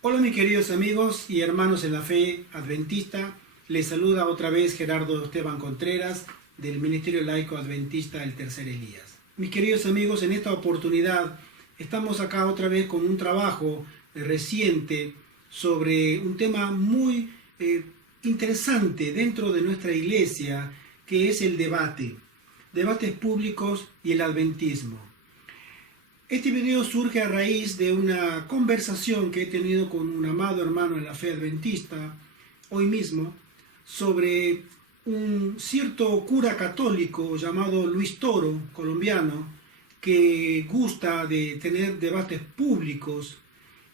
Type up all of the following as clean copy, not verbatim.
Hola mis queridos amigos y hermanos en la fe adventista, les saluda otra vez Gerardo Esteban Contreras del Ministerio Laico Adventista El Tercer Elías. Mis queridos amigos, en esta oportunidad estamos acá otra vez con un trabajo reciente sobre un tema muy interesante dentro de nuestra iglesia, que es el debates públicos y el adventismo. Este video surge a raíz de una conversación que he tenido con un amado hermano en la fe adventista, hoy mismo, sobre un cierto cura católico llamado Luis Toro, colombiano, que gusta de tener debates públicos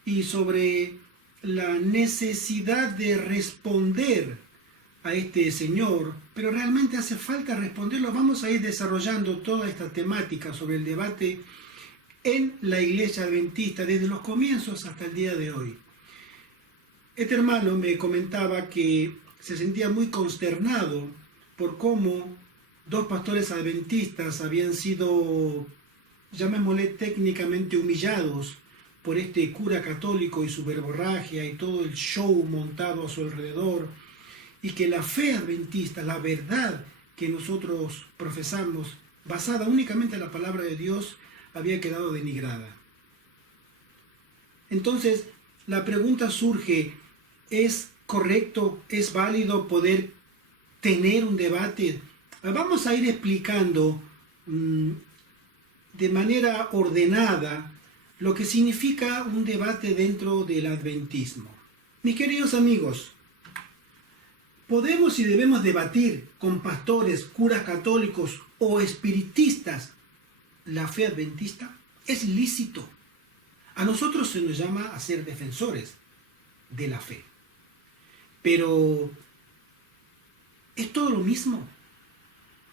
y sobre la necesidad de responder a este señor, pero realmente hace falta responderlo. Vamos a ir desarrollando toda esta temática sobre el debate en la iglesia adventista desde los comienzos hasta el día de hoy. Este hermano me comentaba que se sentía muy consternado por cómo dos pastores adventistas habían sido, llamémosle técnicamente, humillados por este cura católico y su verborragia y todo el show montado a su alrededor, y que la fe adventista, la verdad que nosotros profesamos, basada únicamente en la palabra de Dios, había quedado denigrada. Entonces, la pregunta surge: ¿es correcto, es válido poder tener un debate? Vamos a ir explicando de manera ordenada lo que significa un debate dentro del adventismo. Mis queridos amigos, ¿podemos y debemos debatir con pastores, curas católicos o espiritistas la fe adventista? Es lícito. A nosotros se nos llama a ser defensores de la fe. Pero es todo lo mismo.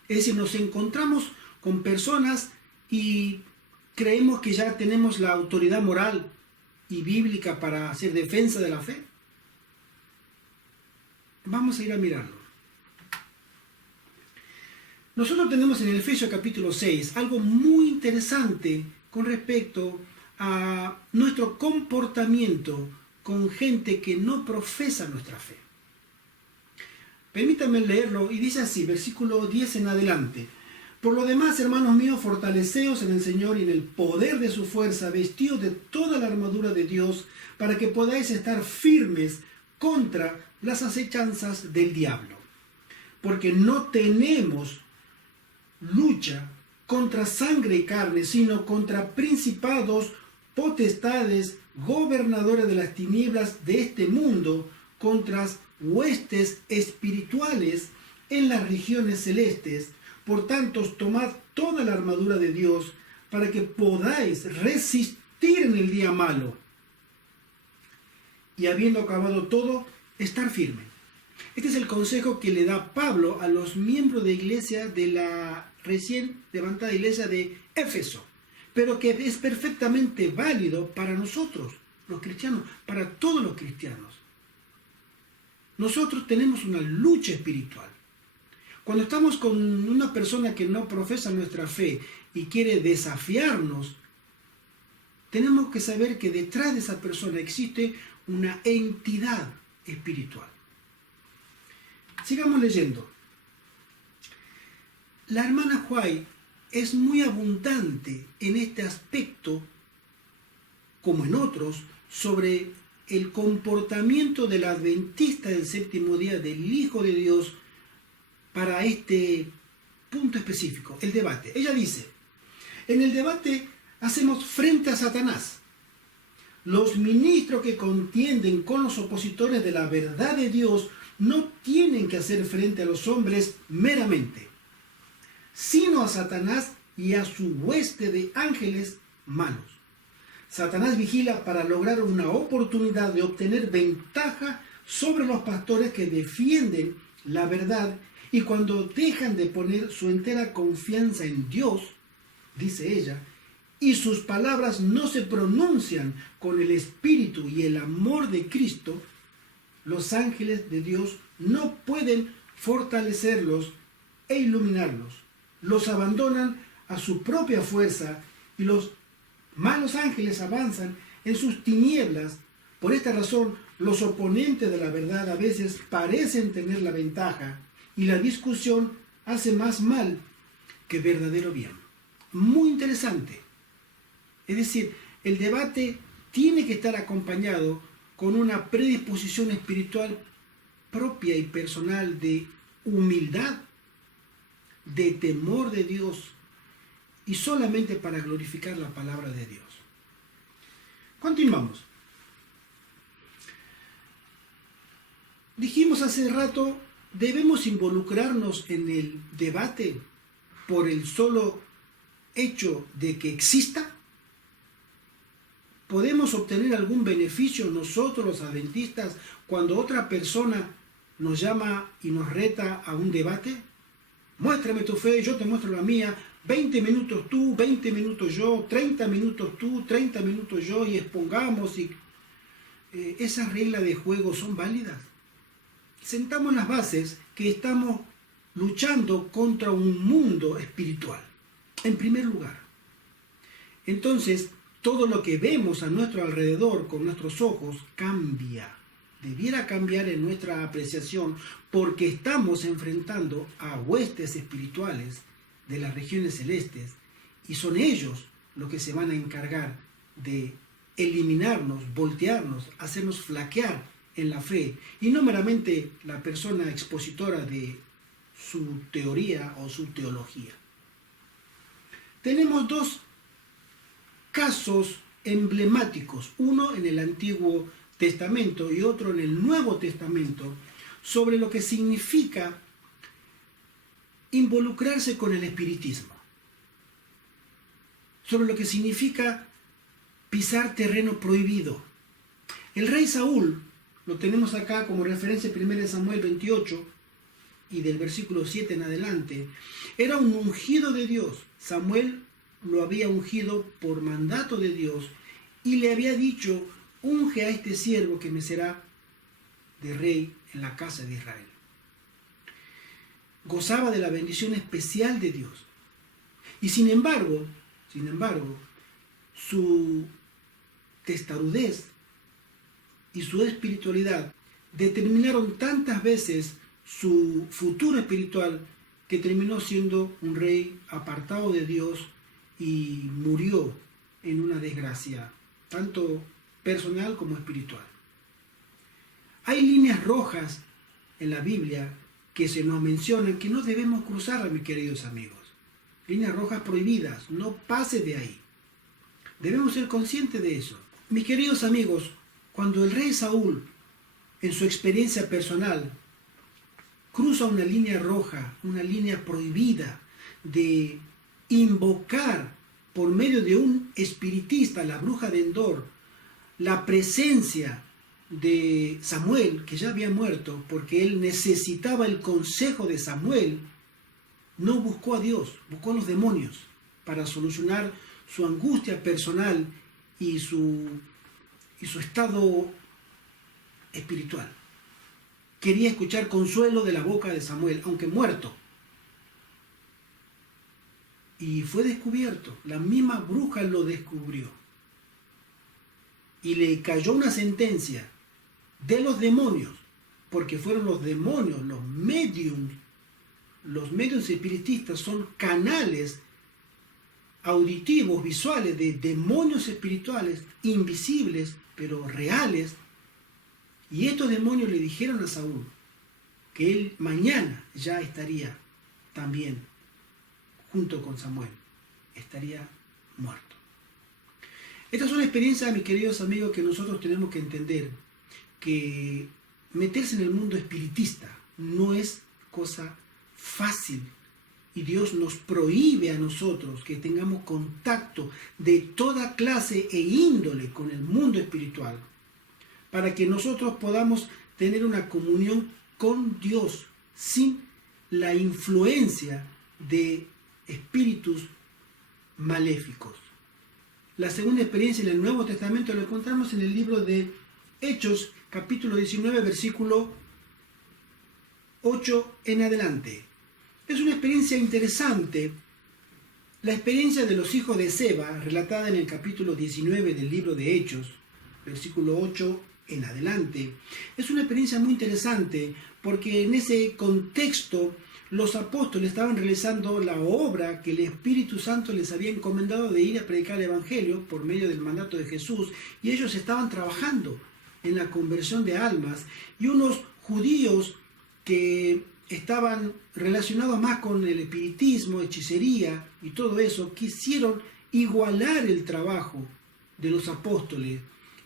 Es decir, nos encontramos con personas y creemos que ya tenemos la autoridad moral y bíblica para hacer defensa de la fe. Vamos a ir a mirarlo. Nosotros tenemos en el Efesios capítulo 6 algo muy interesante con respecto a nuestro comportamiento con gente que no profesa nuestra fe. Permítanme leerlo, y dice así, versículo 10 en adelante: Por lo demás, hermanos míos, fortaleceos en el Señor y en el poder de su fuerza, vestidos de toda la armadura de Dios, para que podáis estar firmes contra las acechanzas del diablo. Porque no tenemos lucha contra sangre y carne, sino contra principados, potestades, gobernadores de las tinieblas de este mundo, contra huestes espirituales en las regiones celestes. Por tanto, tomad toda la armadura de Dios para que podáis resistir en el día malo, y habiendo acabado todo, estar firme. Este es el consejo que le da Pablo a los miembros de iglesia de la recién levantada iglesia de Éfeso, pero que es perfectamente válido para nosotros, los cristianos, para todos los cristianos. Nosotros tenemos una lucha espiritual. Cuando estamos con una persona que no profesa nuestra fe y quiere desafiarnos, tenemos que saber que detrás de esa persona existe una entidad espiritual. Sigamos leyendo. La hermana White es muy abundante en este aspecto, como en otros, sobre el comportamiento del adventista del séptimo día, del Hijo de Dios, para este punto específico, el debate. Ella dice: en el debate hacemos frente a Satanás. Los ministros que contienden con los opositores de la verdad de Dios no tienen que hacer frente a los hombres meramente, sino a Satanás y a su hueste de ángeles malos. Satanás vigila para lograr una oportunidad de obtener ventaja sobre los pastores que defienden la verdad, y cuando dejan de poner su entera confianza en Dios, dice ella, y sus palabras no se pronuncian con el espíritu y el amor de Cristo, los ángeles de Dios no pueden fortalecerlos e iluminarlos. Los abandonan a su propia fuerza, y los malos ángeles avanzan en sus tinieblas, Por esta razón, los oponentes de la verdad a veces parecen tener la ventaja y la discusión hace más mal que verdadero bien. Muy interesante. Es decir, el debate tiene que estar acompañado con una predisposición espiritual propia y personal de humildad, de temor de Dios y solamente para glorificar la palabra de Dios. Continuamos. Dijimos hace rato, debemos involucrarnos en el debate por el solo hecho de que exista. ¿Podemos obtener algún beneficio nosotros los adventistas cuando otra persona nos llama y nos reta a un debate? Muéstrame tu fe, yo te muestro la mía, 20 minutos tú, 20 minutos yo, 30 minutos tú, 30 minutos yo, y expongamos. ¿Esas reglas de juego son válidas? Sentamos las bases que estamos luchando contra un mundo espiritual, en primer lugar. Entonces, todo lo que vemos a nuestro alrededor con nuestros ojos cambia. Debiera cambiar en nuestra apreciación porque estamos enfrentando a huestes espirituales de las regiones celestes y son ellos los que se van a encargar de eliminarnos, voltearnos, hacernos flaquear en la fe y no meramente la persona expositora de su teoría o su teología. Tenemos dos casos emblemáticos, uno en el Antiguo Testamento y otro en el Nuevo Testamento, sobre lo que significa involucrarse con el espiritismo, sobre lo que significa pisar terreno prohibido. El rey Saúl, lo tenemos acá como referencia en 1 Samuel 28 y del versículo 7 en adelante, era un ungido de Dios. Samuel lo había ungido por mandato de Dios y le había dicho: unge a este siervo que me será de rey en la casa de Israel. Gozaba de la bendición especial de Dios. Y sin embargo, su testarudez y su espiritualidad determinaron tantas veces su futuro espiritual que terminó siendo un rey apartado de Dios y murió en una desgracia, tanto personal como espiritual. Hay líneas rojas en la Biblia que se nos mencionan que no debemos cruzar, mis queridos amigos. Líneas rojas prohibidas, no pase de ahí. Debemos ser conscientes de eso. Mis queridos amigos, cuando el rey Saúl, en su experiencia personal, cruza una línea roja, una línea prohibida de invocar por medio de un espiritista, la bruja de Endor, la presencia de Samuel, que ya había muerto, porque él necesitaba el consejo de Samuel, no buscó a Dios, buscó a los demonios para solucionar su angustia personal y su estado espiritual. Quería escuchar consuelo de la boca de Samuel, aunque muerto. Y fue descubierto, la misma bruja lo descubrió. Y le cayó una sentencia de los demonios, porque fueron los demonios, los mediums espiritistas son canales auditivos, visuales de demonios espirituales, invisibles, pero reales. Y estos demonios le dijeron a Saúl que él mañana ya estaría también junto con Samuel, estaría muerto. Estas son experiencias, mis queridos amigos, que nosotros tenemos que entender que meterse en el mundo espiritista no es cosa fácil. Y Dios nos prohíbe a nosotros que tengamos contacto de toda clase e índole con el mundo espiritual, para que nosotros podamos tener una comunión con Dios sin la influencia de espíritus maléficos. La segunda experiencia en el Nuevo Testamento lo encontramos en el libro de Hechos, capítulo 19, versículo 8 en adelante. Es una experiencia interesante, la experiencia de los hijos de Seba, relatada en el capítulo 19 del libro de Hechos, versículo 8 en adelante. Es una experiencia muy interesante porque en ese contexto los apóstoles estaban realizando la obra que el Espíritu Santo les había encomendado de ir a predicar el Evangelio por medio del mandato de Jesús, y ellos estaban trabajando en la conversión de almas, y unos judíos que estaban relacionados más con el espiritismo, hechicería y todo eso, quisieron igualar el trabajo de los apóstoles.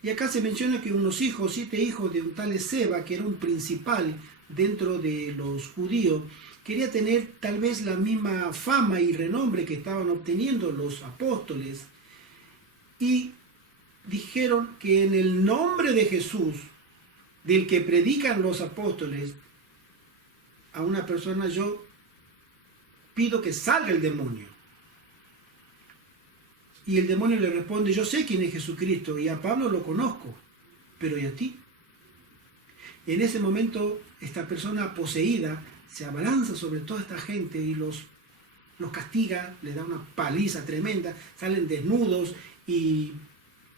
Y acá se menciona que unos 7 hijos de un tal Esceva, que era un principal dentro de los judíos, quería tener tal vez la misma fama y renombre que estaban obteniendo los apóstoles, y dijeron que en el nombre de Jesús, del que predican los apóstoles, a una persona yo pido que salga el demonio. Y el demonio le responde: yo sé quién es Jesucristo, y a Pablo lo conozco, pero ¿y a ti? Y en ese momento esta persona poseída se abalanza sobre toda esta gente y los castiga, les da una paliza tremenda, salen desnudos y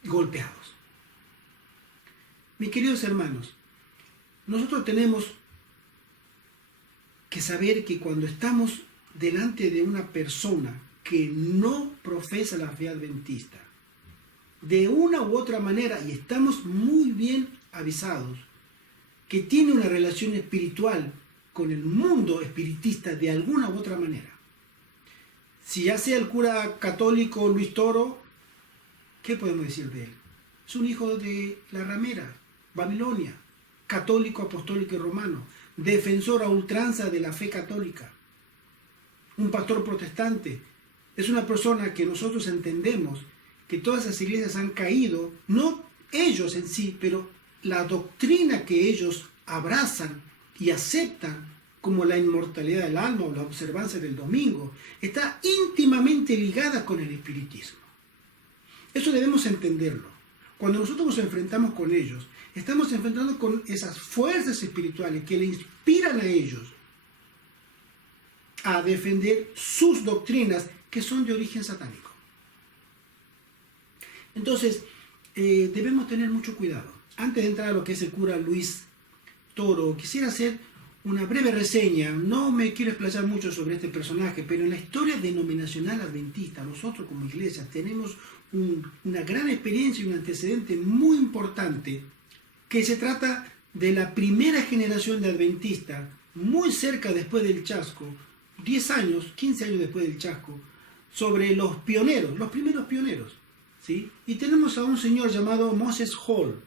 golpeados. Mis queridos hermanos, nosotros tenemos que saber que cuando estamos delante de una persona que no profesa la fe adventista, de una u otra manera, y estamos muy bien avisados, que tiene una relación espiritual con el mundo espiritista de alguna u otra manera. Si ya sea el cura católico Luis Toro, ¿qué podemos decir de él? Es un hijo de la ramera, Babilonia, católico, apostólico y romano, defensor a ultranza de la fe católica, un pastor protestante. Es una persona que nosotros entendemos que todas esas iglesias han caído, no ellos en sí, pero la doctrina que ellos abrazan y aceptan, como la inmortalidad del alma o la observancia del domingo, está íntimamente ligada con el espiritismo. Eso debemos entenderlo. Cuando nosotros nos enfrentamos con ellos, estamos enfrentando con esas fuerzas espirituales que le inspiran a ellos a defender sus doctrinas que son de origen satánico. Entonces, debemos tener mucho cuidado. Antes de entrar a lo que es el cura Luis Toro, quisiera hacer una breve reseña. No me quiero explayar mucho sobre este personaje, pero en la historia denominacional adventista, nosotros como iglesia tenemos una gran experiencia y un antecedente muy importante, que se trata de la primera generación de adventistas, muy cerca después del chasco, 10 años, 15 años después del chasco, sobre los pioneros, los primeros pioneros, ¿sí? Y tenemos a un señor llamado Moses Hall.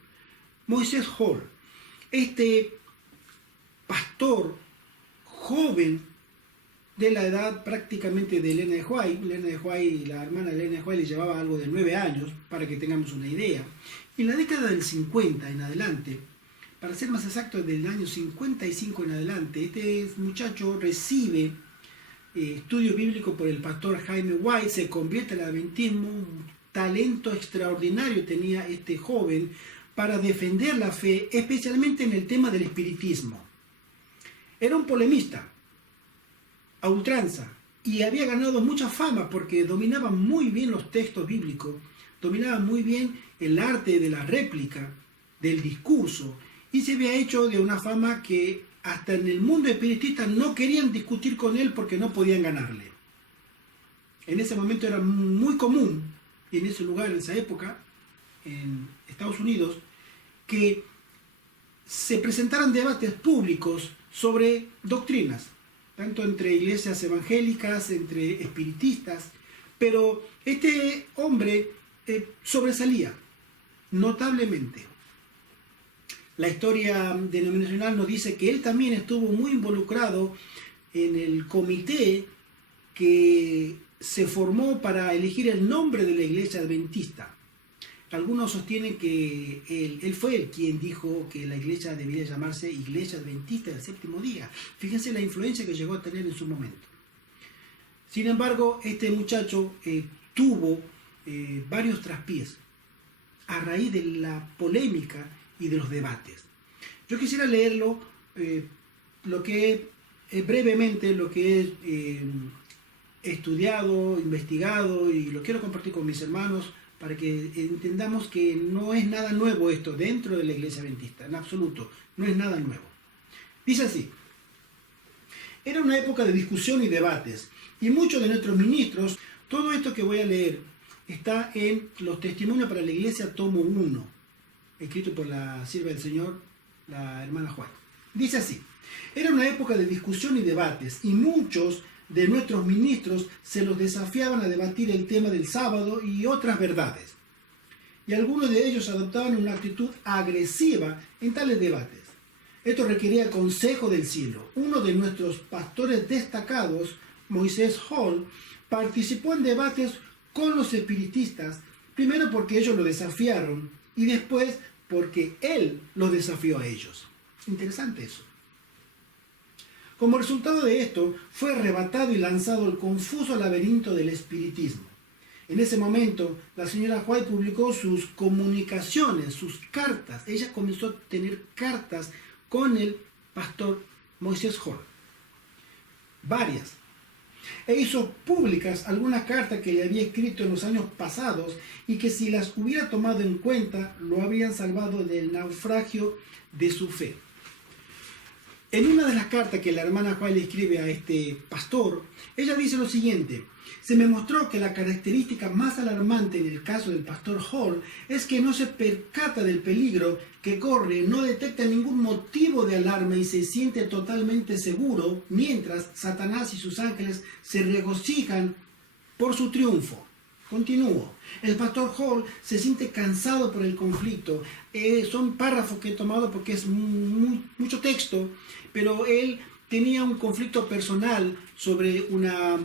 Moisés Hall, este pastor joven de la edad prácticamente de Elena de White. La hermana de Elena de White le llevaba algo de 9 años, para que tengamos una idea. En la década del 50 en adelante, para ser más exacto, del año 55 en adelante, este muchacho recibe estudio bíblico por el pastor Jaime White, se convierte al adventismo. Un talento extraordinario tenía este joven para defender la fe, especialmente en el tema del espiritismo. Era un polemista a ultranza y había ganado mucha fama porque dominaba muy bien los textos bíblicos, dominaba muy bien el arte de la réplica, del discurso, y se había hecho de una fama que hasta en el mundo espiritista no querían discutir con él porque no podían ganarle. En ese momento era muy común, y en ese lugar, en esa época, en Estados Unidos, que se presentaran debates públicos sobre doctrinas, tanto entre iglesias evangélicas, entre espiritistas, pero este hombre sobresalía notablemente. La historia denominacional nos dice que él también estuvo muy involucrado en el comité que se formó para elegir el nombre de la iglesia adventista. Algunos sostienen que él fue el quien dijo que la iglesia debía llamarse Iglesia Adventista del Séptimo Día. Fíjense la influencia que llegó a tener en su momento. Sin embargo, este muchacho tuvo varios traspiés a raíz de la polémica y de los debates. Yo quisiera leerlo, brevemente, lo que he estudiado, investigado, y lo quiero compartir con mis hermanos para que entendamos que no es nada nuevo esto dentro de la iglesia adventista, en absoluto, no es nada nuevo. Dice así: era una época de discusión y debates, y muchos de nuestros ministros, todo esto que voy a leer está en los Testimonios para la Iglesia, tomo 1, escrito por la sierva del Señor, la hermana White. Dice así: era una época de discusión y debates, y muchos de nuestros ministros se los desafiaban a debatir el tema del sábado y otras verdades. Y algunos de ellos adoptaban una actitud agresiva en tales debates. Esto requería consejo del cielo. Uno de nuestros pastores destacados, Moisés Hall, participó en debates con los espiritistas, primero porque ellos lo desafiaron y después porque él los desafió a ellos. Interesante eso. Como resultado de esto, fue arrebatado y lanzado al confuso laberinto del espiritismo. En ese momento, la señora White publicó sus comunicaciones, sus cartas. Ella comenzó a tener cartas con el pastor Moisés Hall. Varias. E hizo públicas algunas cartas que le había escrito en los años pasados y que si las hubiera tomado en cuenta, lo habrían salvado del naufragio de su fe. En una de las cartas que la hermana Juan le escribe a este pastor, ella dice lo siguiente: se me mostró que la característica más alarmante en el caso del pastor Hall es que no se percata del peligro que corre, no detecta ningún motivo de alarma y se siente totalmente seguro, mientras Satanás y sus ángeles se regocijan por su triunfo. Continúo. El pastor Hall se siente cansado por el conflicto. Son párrafos que he tomado porque es mucho texto, pero él tenía un conflicto personal sobre una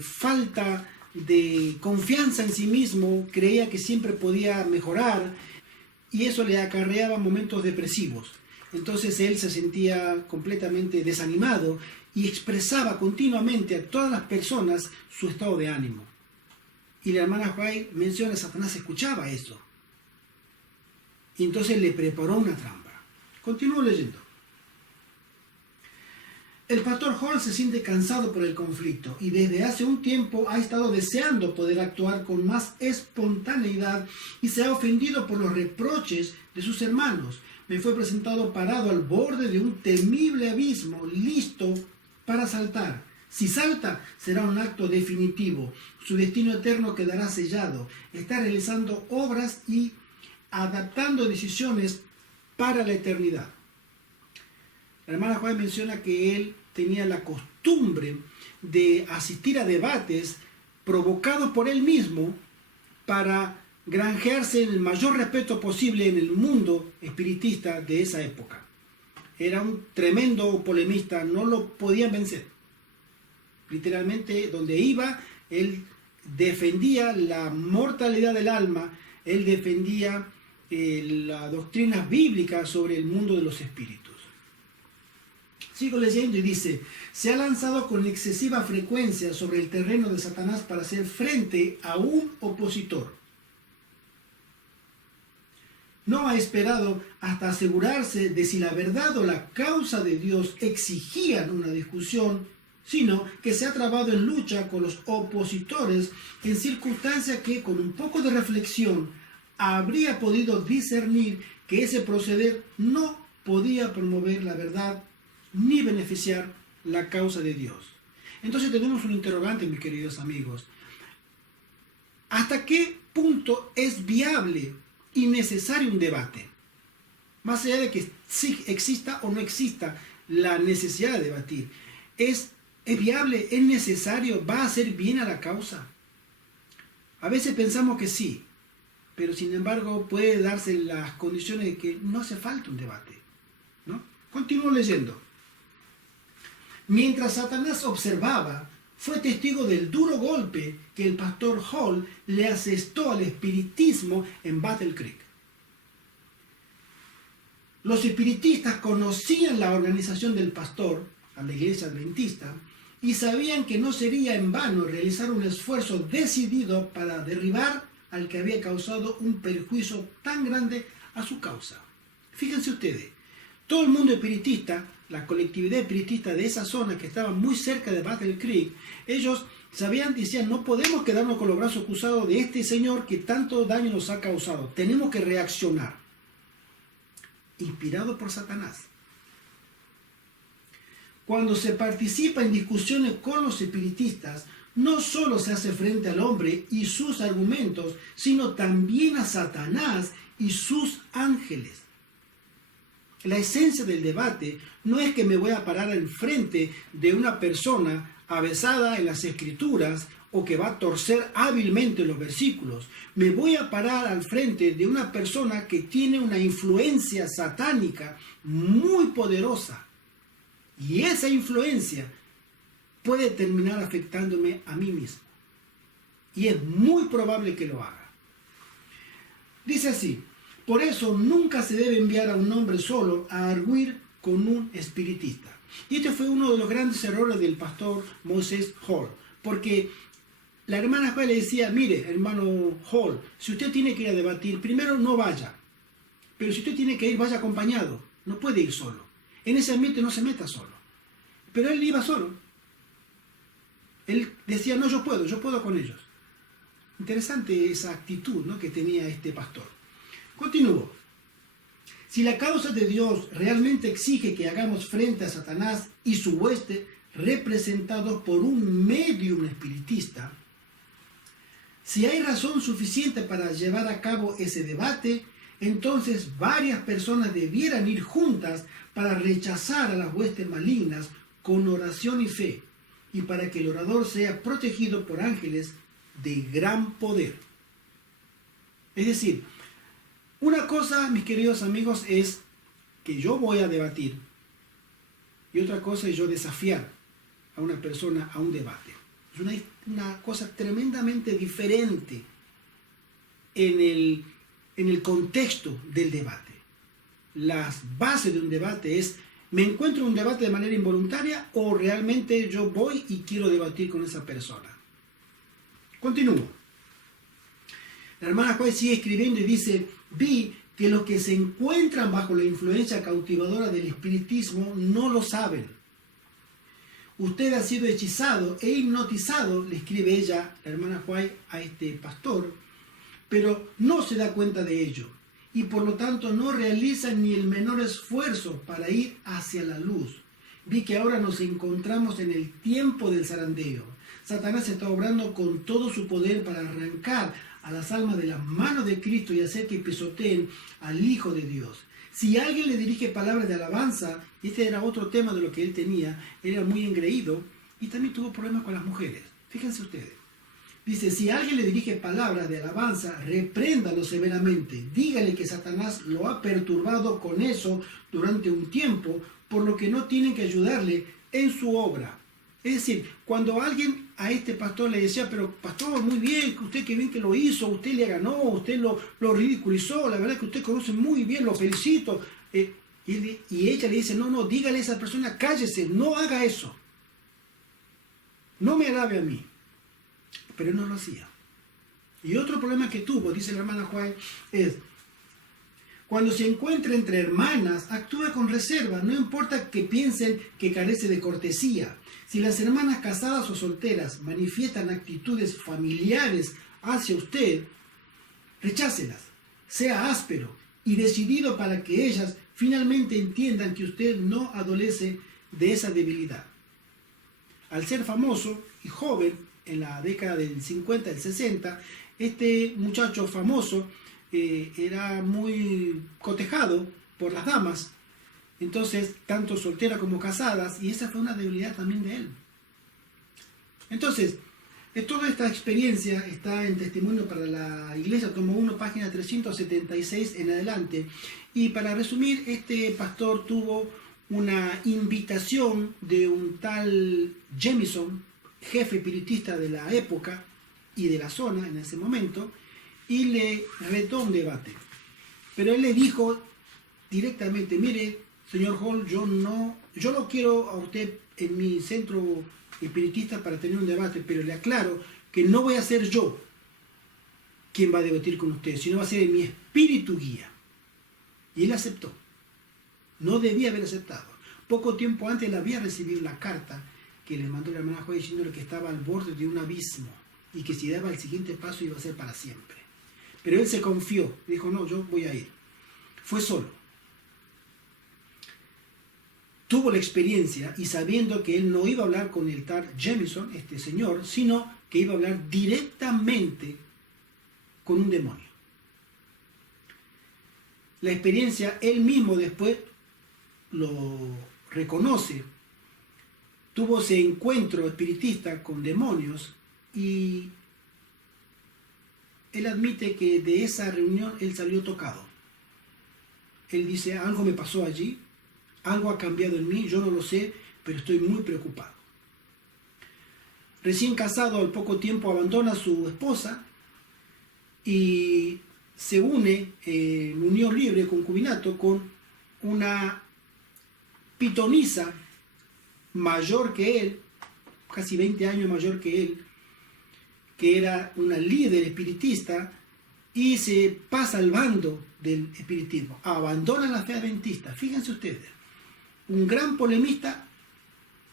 falta de confianza en sí mismo. Creía que siempre podía mejorar y eso le acarreaba momentos depresivos. Entonces él se sentía completamente desanimado y expresaba continuamente a todas las personas su estado de ánimo. Y la hermana White menciona que Satanás escuchaba eso. Y entonces le preparó una trampa. Continúo leyendo. El pastor Hall se siente cansado por el conflicto y desde hace un tiempo ha estado deseando poder actuar con más espontaneidad y se ha ofendido por los reproches de sus hermanos. Me fue presentado parado al borde de un temible abismo, listo para saltar. Si salta, será un acto definitivo. Su destino eterno quedará sellado. Está realizando obras y adaptando decisiones para la eternidad. La hermana Juan menciona que él tenía la costumbre de asistir a debates provocados por él mismo para granjearse el mayor respeto posible en el mundo espiritista de esa época. Era un tremendo polemista, no lo podían vencer. Literalmente, donde iba, él defendía la mortalidad del alma, él defendía la doctrina bíblica sobre el mundo de los espíritus. Sigo leyendo y dice: se ha lanzado con excesiva frecuencia sobre el terreno de Satanás para hacer frente a un opositor. No ha esperado hasta asegurarse de si la verdad o la causa de Dios exigían una discusión, sino que se ha trabado en lucha con los opositores en circunstancias que con un poco de reflexión habría podido discernir que ese proceder no podía promover la verdad ni beneficiar la causa de Dios. Entonces tenemos un interrogante, mis queridos amigos. ¿Hasta qué punto es viable y necesario un debate? Más allá de que sí exista o no exista la necesidad de debatir, ¿es viable? ¿Es necesario? ¿Va a hacer bien a la causa? A veces pensamos que sí, pero sin embargo puede darse las condiciones de que no hace falta un debate, ¿no? Continúo leyendo. Mientras Satanás observaba, fue testigo del duro golpe que el pastor Hall le asestó al espiritismo en Battle Creek. Los espiritistas conocían la organización del pastor a la iglesia adventista y sabían que no sería en vano realizar un esfuerzo decidido para derribar al que había causado un perjuicio tan grande a su causa. Fíjense ustedes, Todo el mundo espiritista, la colectividad espiritista de esa zona que estaba muy cerca de Battle Creek, ellos decían, no podemos quedarnos con los brazos cruzados de este señor que tanto daño nos ha causado. Tenemos que reaccionar. Inspirado por Satanás. Cuando se participa en discusiones con los espiritistas, no solo se hace frente al hombre y sus argumentos, sino también a Satanás y sus ángeles. La esencia del debate no es que me voy a parar enfrente de una persona avesada en las escrituras o que va a torcer hábilmente los versículos. Me voy a parar al frente de una persona que tiene una influencia satánica muy poderosa. Y esa influencia puede terminar afectándome a mí mismo. Y es muy probable que lo haga. Dice así: por eso nunca se debe enviar a un hombre solo a arguir con un espiritista. Y este fue uno de los grandes errores del pastor Moses Hall. Porque la hermana Juan le decía, mire, hermano Hall, si usted tiene que ir a debatir, primero no vaya. Pero si usted tiene que ir, vaya acompañado. No puede ir solo. En ese ambiente no se meta solo. Pero él iba solo. Él decía, no, yo puedo con ellos. Interesante esa actitud, ¿no?, que tenía este pastor. Continúo. Si la causa de Dios realmente exige que hagamos frente a Satanás y su hueste, representados por un medium espiritista, si hay razón suficiente para llevar a cabo ese debate, entonces varias personas debieran ir juntas para rechazar a las huestes malignas con oración y fe, y para que el orador sea protegido por ángeles de gran poder. Es decir, una cosa, mis queridos amigos, es que yo voy a debatir, y otra cosa es yo desafiar a una persona a un debate. Es una cosa tremendamente diferente en el contexto del debate. Las bases de un debate es, ¿me encuentro en un debate de manera involuntaria o realmente yo voy y quiero debatir con esa persona? Continúo. La hermana Juárez sigue escribiendo y dice, vi que los que se encuentran bajo la influencia cautivadora del espiritismo no lo saben. Usted ha sido hechizado e hipnotizado, le escribe ella, la hermana White, a este pastor, pero no se da cuenta de ello y por lo tanto no realiza ni el menor esfuerzo para ir hacia la luz. Vi que ahora nos encontramos en el tiempo del zarandeo. Satanás está obrando con todo su poder para arrancar a las almas de las manos de Cristo y hacer que pisoteen al Hijo de Dios. Si alguien le dirige palabras de alabanza, y este era otro tema de lo que él tenía, era muy engreído y también tuvo problemas con las mujeres. Fíjense ustedes. Dice, si alguien le dirige palabras de alabanza, repréndalo severamente. Dígale que Satanás lo ha perturbado con eso durante un tiempo, por lo que no tienen que ayudarle en su obra. Es decir, cuando alguien a este pastor le decía, pero pastor, muy bien, usted qué bien que lo hizo, usted le ganó, usted lo ridiculizó, la verdad que usted conoce muy bien, lo felicito. Y ella le dice, no, dígale a esa persona, cállese, no haga eso. No me alabe a mí. Pero él no lo hacía. Y otro problema que tuvo, dice la hermana Juan, es, cuando se encuentra entre hermanas, actúa con reserva, no importa que piensen que carece de cortesía. Si las hermanas casadas o solteras manifiestan actitudes familiares hacia usted, rechácelas, sea áspero y decidido para que ellas finalmente entiendan que usted no adolece de esa debilidad. Al ser famoso y joven, en la década del 50, del 60, este muchacho famoso era muy cotejado por las damas, entonces tanto solteras como casadas, y esa fue una debilidad también de él. Entonces, toda esta experiencia está en Testimonio para la Iglesia, tomo 1, página 376 en adelante, y para resumir, este pastor tuvo una invitación de un tal Jamison, jefe espiritista de la época y de la zona en ese momento, y le retó un debate. Pero él le dijo directamente, mire, señor Hall, yo lo quiero a usted en mi centro espiritista para tener un debate, pero le aclaro que no voy a ser yo quien va a debatir con usted, sino va a ser mi espíritu guía. Y él aceptó. No debía haber aceptado. Poco tiempo antes él había recibido la carta que le mandó la hermana Joy diciéndole que estaba al borde de un abismo y que si daba el siguiente paso iba a ser para siempre. Pero él se confió, dijo, no, yo voy a ir. Fue solo. Tuvo la experiencia y sabiendo que él no iba a hablar con el tal Jamison, este señor, sino que iba a hablar directamente con un demonio. La experiencia, él mismo después lo reconoce, tuvo ese encuentro espiritista con demonios y él admite que de esa reunión él salió tocado. Él dice, algo me pasó allí, algo ha cambiado en mí, yo no lo sé, pero estoy muy preocupado. Recién casado, al poco tiempo abandona a su esposa y se une en unión libre, concubinato, con una pitonisa mayor que él, casi 20 años mayor que él, que era una líder espiritista, y se pasa al bando del espiritismo, abandona la fe adventista. Fíjense ustedes, un gran polemista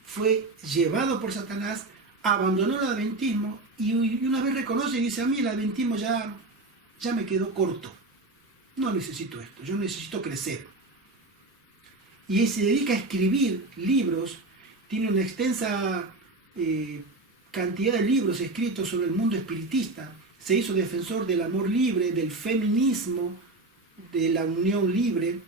fue llevado por Satanás, abandonó el adventismo y una vez reconoce y dice, a mí el adventismo ya me quedó corto, no necesito esto, yo necesito crecer. Y se dedica a escribir libros, tiene una extensa cantidad de libros escritos sobre el mundo espiritista, se hizo defensor del amor libre, del feminismo, de la unión libre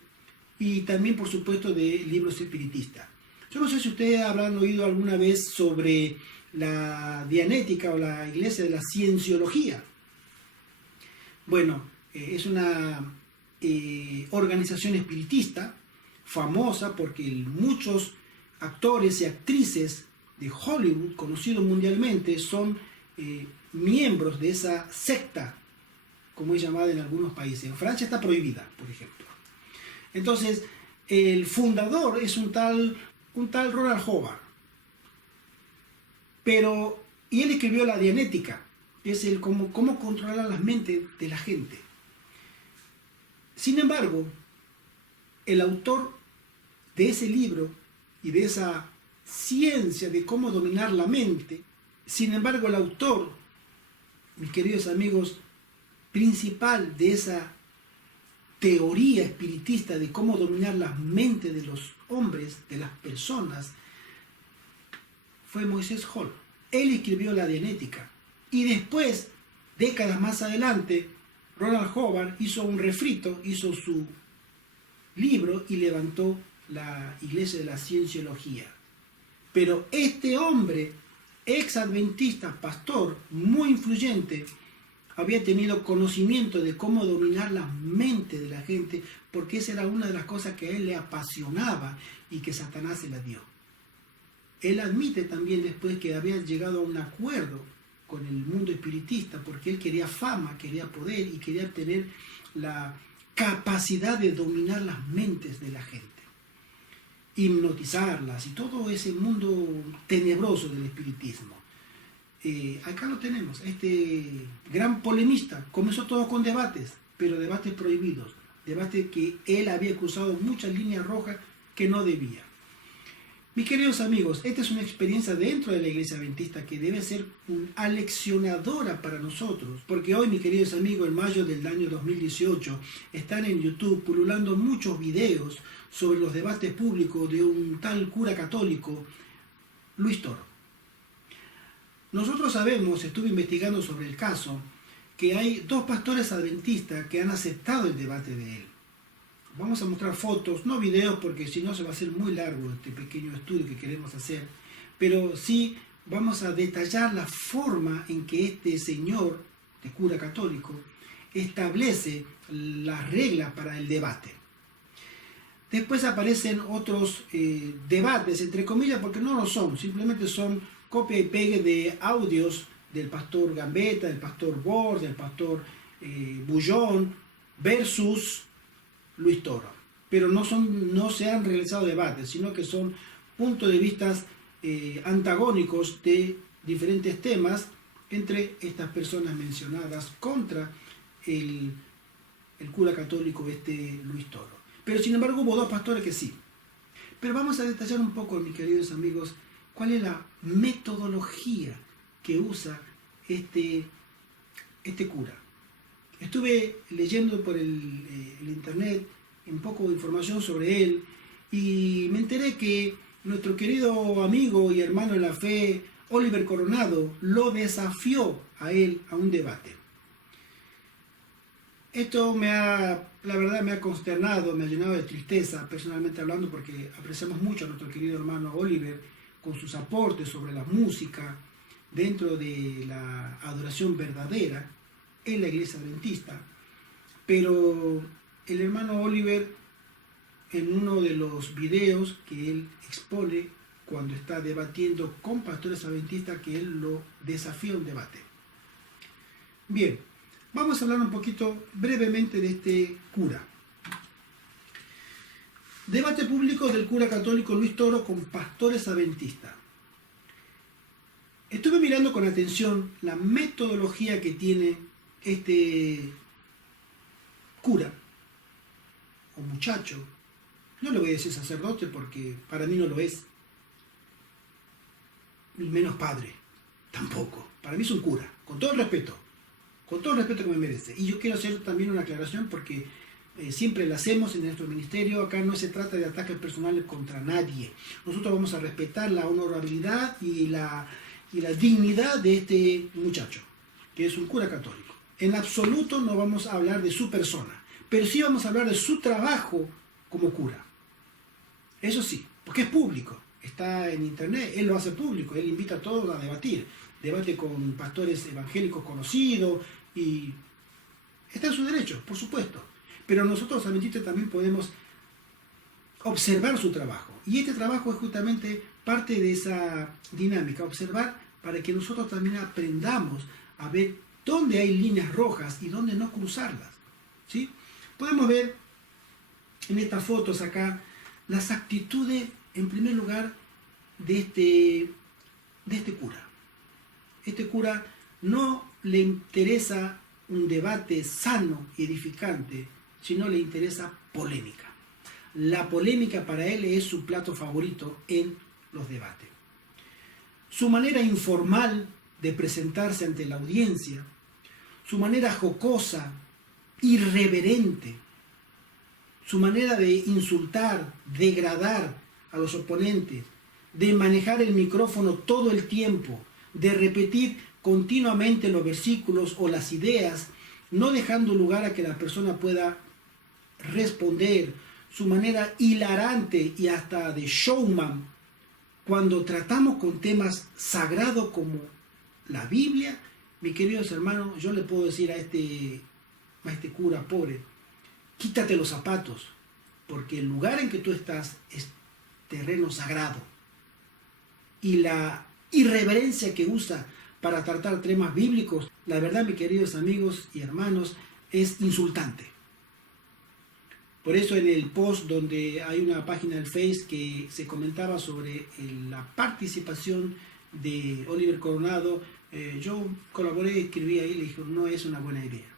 y también, por supuesto, de libros espiritistas. Yo no sé si ustedes habrán oído alguna vez sobre la Dianética o la Iglesia de la Cienciología. Bueno, es una organización espiritista famosa porque muchos actores y actrices de Hollywood, conocidos mundialmente, son miembros de esa secta, como es llamada en algunos países. En Francia está prohibida, por ejemplo. Entonces, el fundador es un tal Ronald Howard. Y él escribió la Dianética, es el cómo controlar las mentes de la gente. Sin embargo, el autor de ese libro y de esa ciencia de cómo dominar la mente, sin embargo, el autor, mis queridos amigos, principal de esa teoría espiritista de cómo dominar las mentes de los hombres, de las personas, fue Moisés Hall. Él escribió la Dianética. Y después, décadas más adelante, Ronald Howard hizo un refrito, hizo su libro y levantó la Iglesia de la Cienciología. Pero este hombre, ex adventista, pastor, muy influyente, había tenido conocimiento de cómo dominar las mentes de la gente, porque esa era una de las cosas que a él le apasionaba y que Satanás se la dio. Él admite también después que había llegado a un acuerdo con el mundo espiritista, porque él quería fama, quería poder y quería tener la capacidad de dominar las mentes de la gente, hipnotizarlas y todo ese mundo tenebroso del espiritismo. Acá lo tenemos, este gran polemista. Comenzó todo con debates, pero debates prohibidos, debates que él había cruzado muchas líneas rojas que no debía. Mis queridos amigos, esta es una experiencia dentro de la Iglesia Adventista que debe ser aleccionadora para nosotros, porque hoy, mis queridos amigos, en mayo del año 2018, están en YouTube pululando muchos videos sobre los debates públicos de un tal cura católico, Luis Toro. Nosotros sabemos, estuve investigando sobre el caso, que hay 2 pastores adventistas que han aceptado el debate de él. Vamos a mostrar fotos, no videos, porque si no se va a hacer muy largo este pequeño estudio que queremos hacer, pero sí vamos a detallar la forma en que este señor, de cura católico, establece las reglas para el debate. Después aparecen otros debates, entre comillas, porque no lo son, simplemente son copia y pegue de audios del pastor Gambetta, del pastor Bord, del pastor Bullón, versus Luis Toro. Pero no se han realizado debates, sino que son puntos de vista antagónicos de diferentes temas entre estas personas mencionadas contra el cura católico Luis Toro. Pero sin embargo hubo dos pastores que sí. Pero vamos a detallar un poco, mis queridos amigos, cuál es la metodología que usa este cura. Estuve leyendo por el internet un poco de información sobre él y me enteré que nuestro querido amigo y hermano en la fe, Oliver Coronado, lo desafió a él a un debate. Esto la verdad me ha consternado, me ha llenado de tristeza, personalmente hablando, porque apreciamos mucho a nuestro querido hermano Oliver con sus aportes sobre la música dentro de la adoración verdadera en la iglesia adventista. Pero el hermano Oliver, en uno de los videos que él expone cuando está debatiendo con pastores adventistas, que él lo desafía a un debate. Bien, vamos a hablar un poquito brevemente de este cura. Debate público del cura católico Luis Toro con pastores adventistas. Estuve mirando con atención la metodología que tiene este cura o muchacho. No le voy a decir sacerdote porque para mí no lo es. Ni menos padre, tampoco. Para mí es un cura, con todo el respeto que me merece. Y yo quiero hacer también una aclaración porque siempre la hacemos en nuestro ministerio. Acá no se trata de ataques personales contra nadie. Nosotros vamos a respetar la honorabilidad y la dignidad de este muchacho, que es un cura católico. En absoluto no vamos a hablar de su persona, pero sí vamos a hablar de su trabajo como cura. Eso sí, porque es público. Está en internet, él lo hace público, él invita a todos a debatir, debate con pastores evangélicos conocidos y está en su derecho, por supuesto. Pero nosotros los adventistas también podemos observar su trabajo. Y este trabajo es justamente parte de esa dinámica, observar para que nosotros también aprendamos a ver dónde hay líneas rojas y dónde no cruzarlas. ¿Sí? Podemos ver en estas fotos acá las actitudes, en primer lugar, de este cura. Este cura no le interesa un debate sano y edificante, sino le interesa polémica. La polémica para él es su plato favorito en los debates. Su manera informal de presentarse ante la audiencia, su manera jocosa, irreverente, su manera de insultar, degradar a los oponentes, de manejar el micrófono todo el tiempo, de repetir continuamente los versículos o las ideas, no dejando lugar a que la persona pueda responder, su manera hilarante y hasta de showman, cuando tratamos con temas sagrados como la Biblia. Mis queridos hermanos, yo le puedo decir a este cura pobre, quítate los zapatos, porque el lugar en que tú estás es terreno sagrado. Y la irreverencia que usa para tratar temas bíblicos, la verdad, mis queridos amigos y hermanos, es insultante. Por eso en el post donde hay una página del Face que se comentaba sobre la participación de Oliver Coronado, yo colaboré, escribí ahí y le dije, no es una buena idea.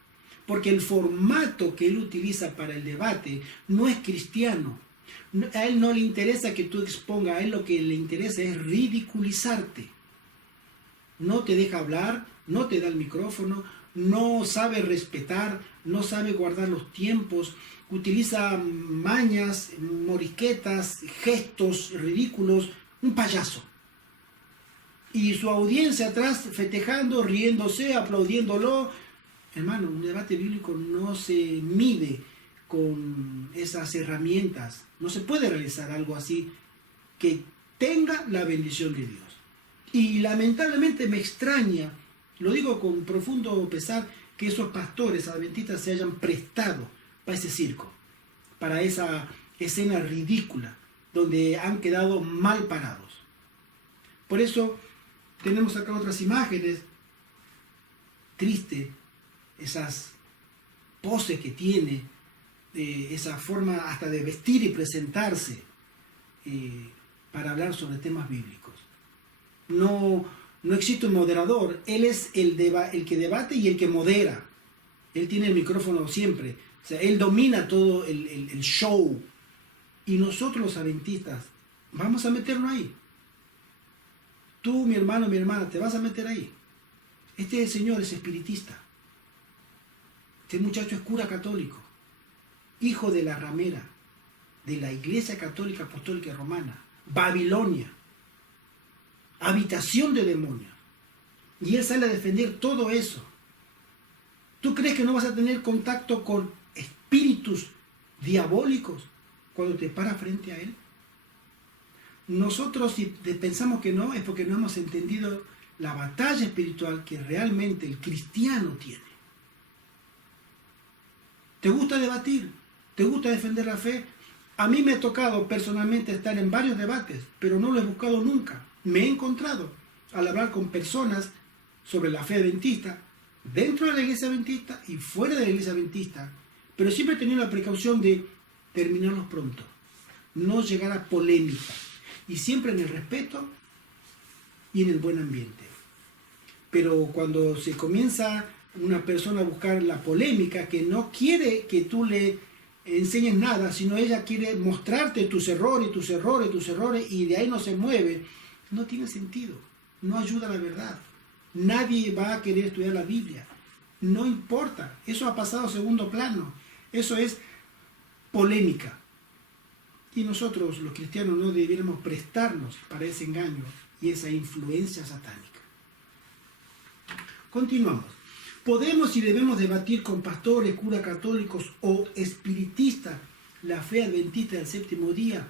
Porque el formato que él utiliza para el debate no es cristiano. A él no le interesa que tú expongas, a él lo que le interesa es ridiculizarte. No te deja hablar, no te da el micrófono, no sabe respetar, no sabe guardar los tiempos, utiliza mañas, morisquetas, gestos ridículos, un payaso. Y su audiencia atrás festejando, riéndose, aplaudiéndolo. Hermano, un debate bíblico no se mide con esas herramientas. No se puede realizar algo así que tenga la bendición de Dios. Y lamentablemente me extraña, lo digo con profundo pesar, que esos pastores adventistas se hayan prestado para ese circo, para esa escena ridícula, donde han quedado mal parados. Por eso tenemos acá otras imágenes, triste, esas poses que tiene, esa forma hasta de vestir y presentarse para hablar sobre temas bíblicos. No existe un moderador, él es el que debate y el que modera. Él tiene el micrófono siempre, O sea, Él domina todo el show. Y nosotros los adventistas vamos a meternos ahí. Tú, mi hermano, mi hermana, te vas a meter ahí. Este señor es espiritista. Este muchacho es cura católico, hijo de la ramera, de la Iglesia Católica Apostólica Romana, Babilonia, habitación de demonios. Y él sale a defender todo eso. ¿Tú crees que no vas a tener contacto con espíritus diabólicos cuando te paras frente a él? Nosotros, si pensamos que no, es porque no hemos entendido la batalla espiritual que realmente el cristiano tiene. ¿Te gusta debatir? ¿Te gusta defender la fe? A mí me ha tocado personalmente estar en varios debates, pero no lo he buscado nunca. Me he encontrado al hablar con personas sobre la fe adventista, dentro de la iglesia adventista y fuera de la iglesia adventista, pero siempre he tenido la precaución de terminarlos pronto, no llegar a polémica, y siempre en el respeto y en el buen ambiente. Pero cuando se comienza una persona a buscar la polémica, que no quiere que tú le enseñes nada, sino ella quiere mostrarte tus errores, tus errores, tus errores, y de ahí no se mueve, no tiene sentido, no ayuda a la verdad. Nadie va a querer estudiar la Biblia, no importa, eso ha pasado a segundo plano, eso es polémica. Y nosotros, los cristianos, no debiéramos prestarnos para ese engaño y esa influencia satánica. Continuamos. ¿Podemos y debemos debatir con pastores, curas católicos o espiritistas la fe adventista del séptimo día?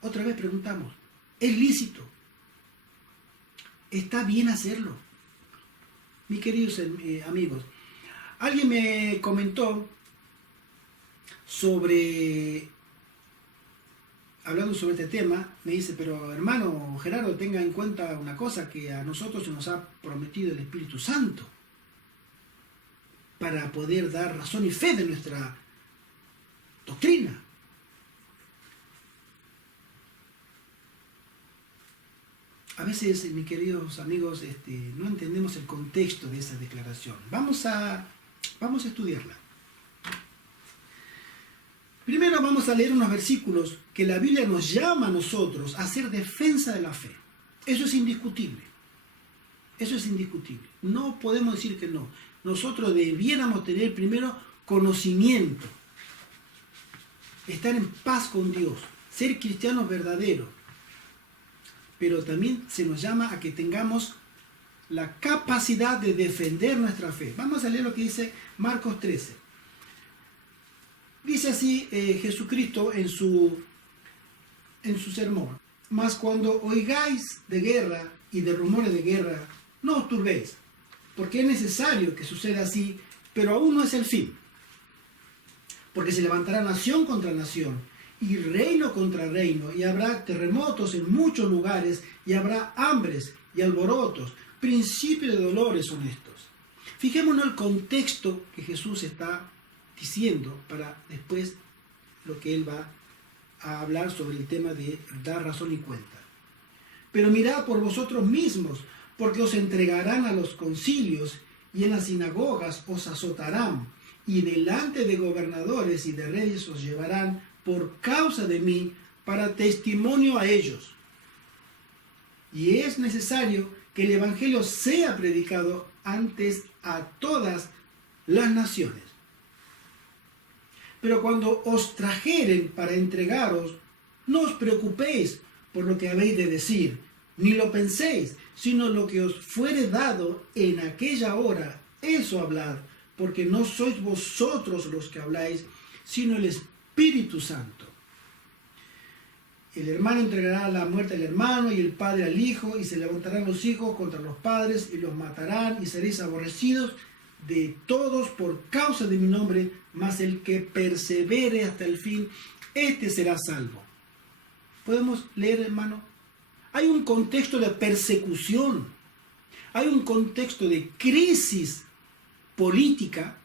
Otra vez preguntamos, ¿es lícito? ¿Está bien hacerlo? Mis queridos amigos, alguien me comentó hablando sobre este tema, me dice, pero hermano Gerardo, tenga en cuenta una cosa, que a nosotros se nos ha prometido el Espíritu Santo para poder dar razón y fe de nuestra doctrina. A veces, mis queridos amigos, no entendemos el contexto de esa declaración. Vamos a estudiarla. Primero vamos a leer unos versículos que la Biblia nos llama a nosotros a hacer defensa de la fe. Eso es indiscutible. Eso es indiscutible. No podemos decir que no. Nosotros debiéramos tener primero conocimiento, estar en paz con Dios, ser cristianos verdaderos. Pero también se nos llama a que tengamos la capacidad de defender nuestra fe. Vamos a leer lo que dice Marcos 13. Dice así Jesucristo en su sermón: mas cuando oigáis de guerra y de rumores de guerra, no os turbéis, porque es necesario que suceda así, pero aún no es el fin. Porque se levantará nación contra nación, y reino contra reino, y habrá terremotos en muchos lugares, y habrá hambres y alborotos, principio de dolores son estos. Fijémonos el contexto que Jesús está diciendo para después lo que él va a hablar sobre el tema de dar razón y cuenta. Pero mirad por vosotros mismos, porque os entregarán a los concilios, y en las sinagogas os azotarán, y delante de gobernadores y de reyes os llevarán por causa de mí, para testimonio a ellos. Y es necesario que el Evangelio sea predicado antes a todas las naciones. Pero cuando os trajeren para entregaros, no os preocupéis por lo que habéis de decir, ni lo penséis, sino lo que os fuere dado en aquella hora, eso hablad, porque no sois vosotros los que habláis, sino el Espíritu Santo. El hermano entregará a la muerte al hermano y el padre al hijo, y se levantarán los hijos contra los padres y los matarán, y seréis aborrecidos de todos por causa de mi nombre, mas el que persevere hasta el fin, este será salvo. ¿Podemos leer, hermano? Hay un contexto de persecución, hay un contexto de crisis política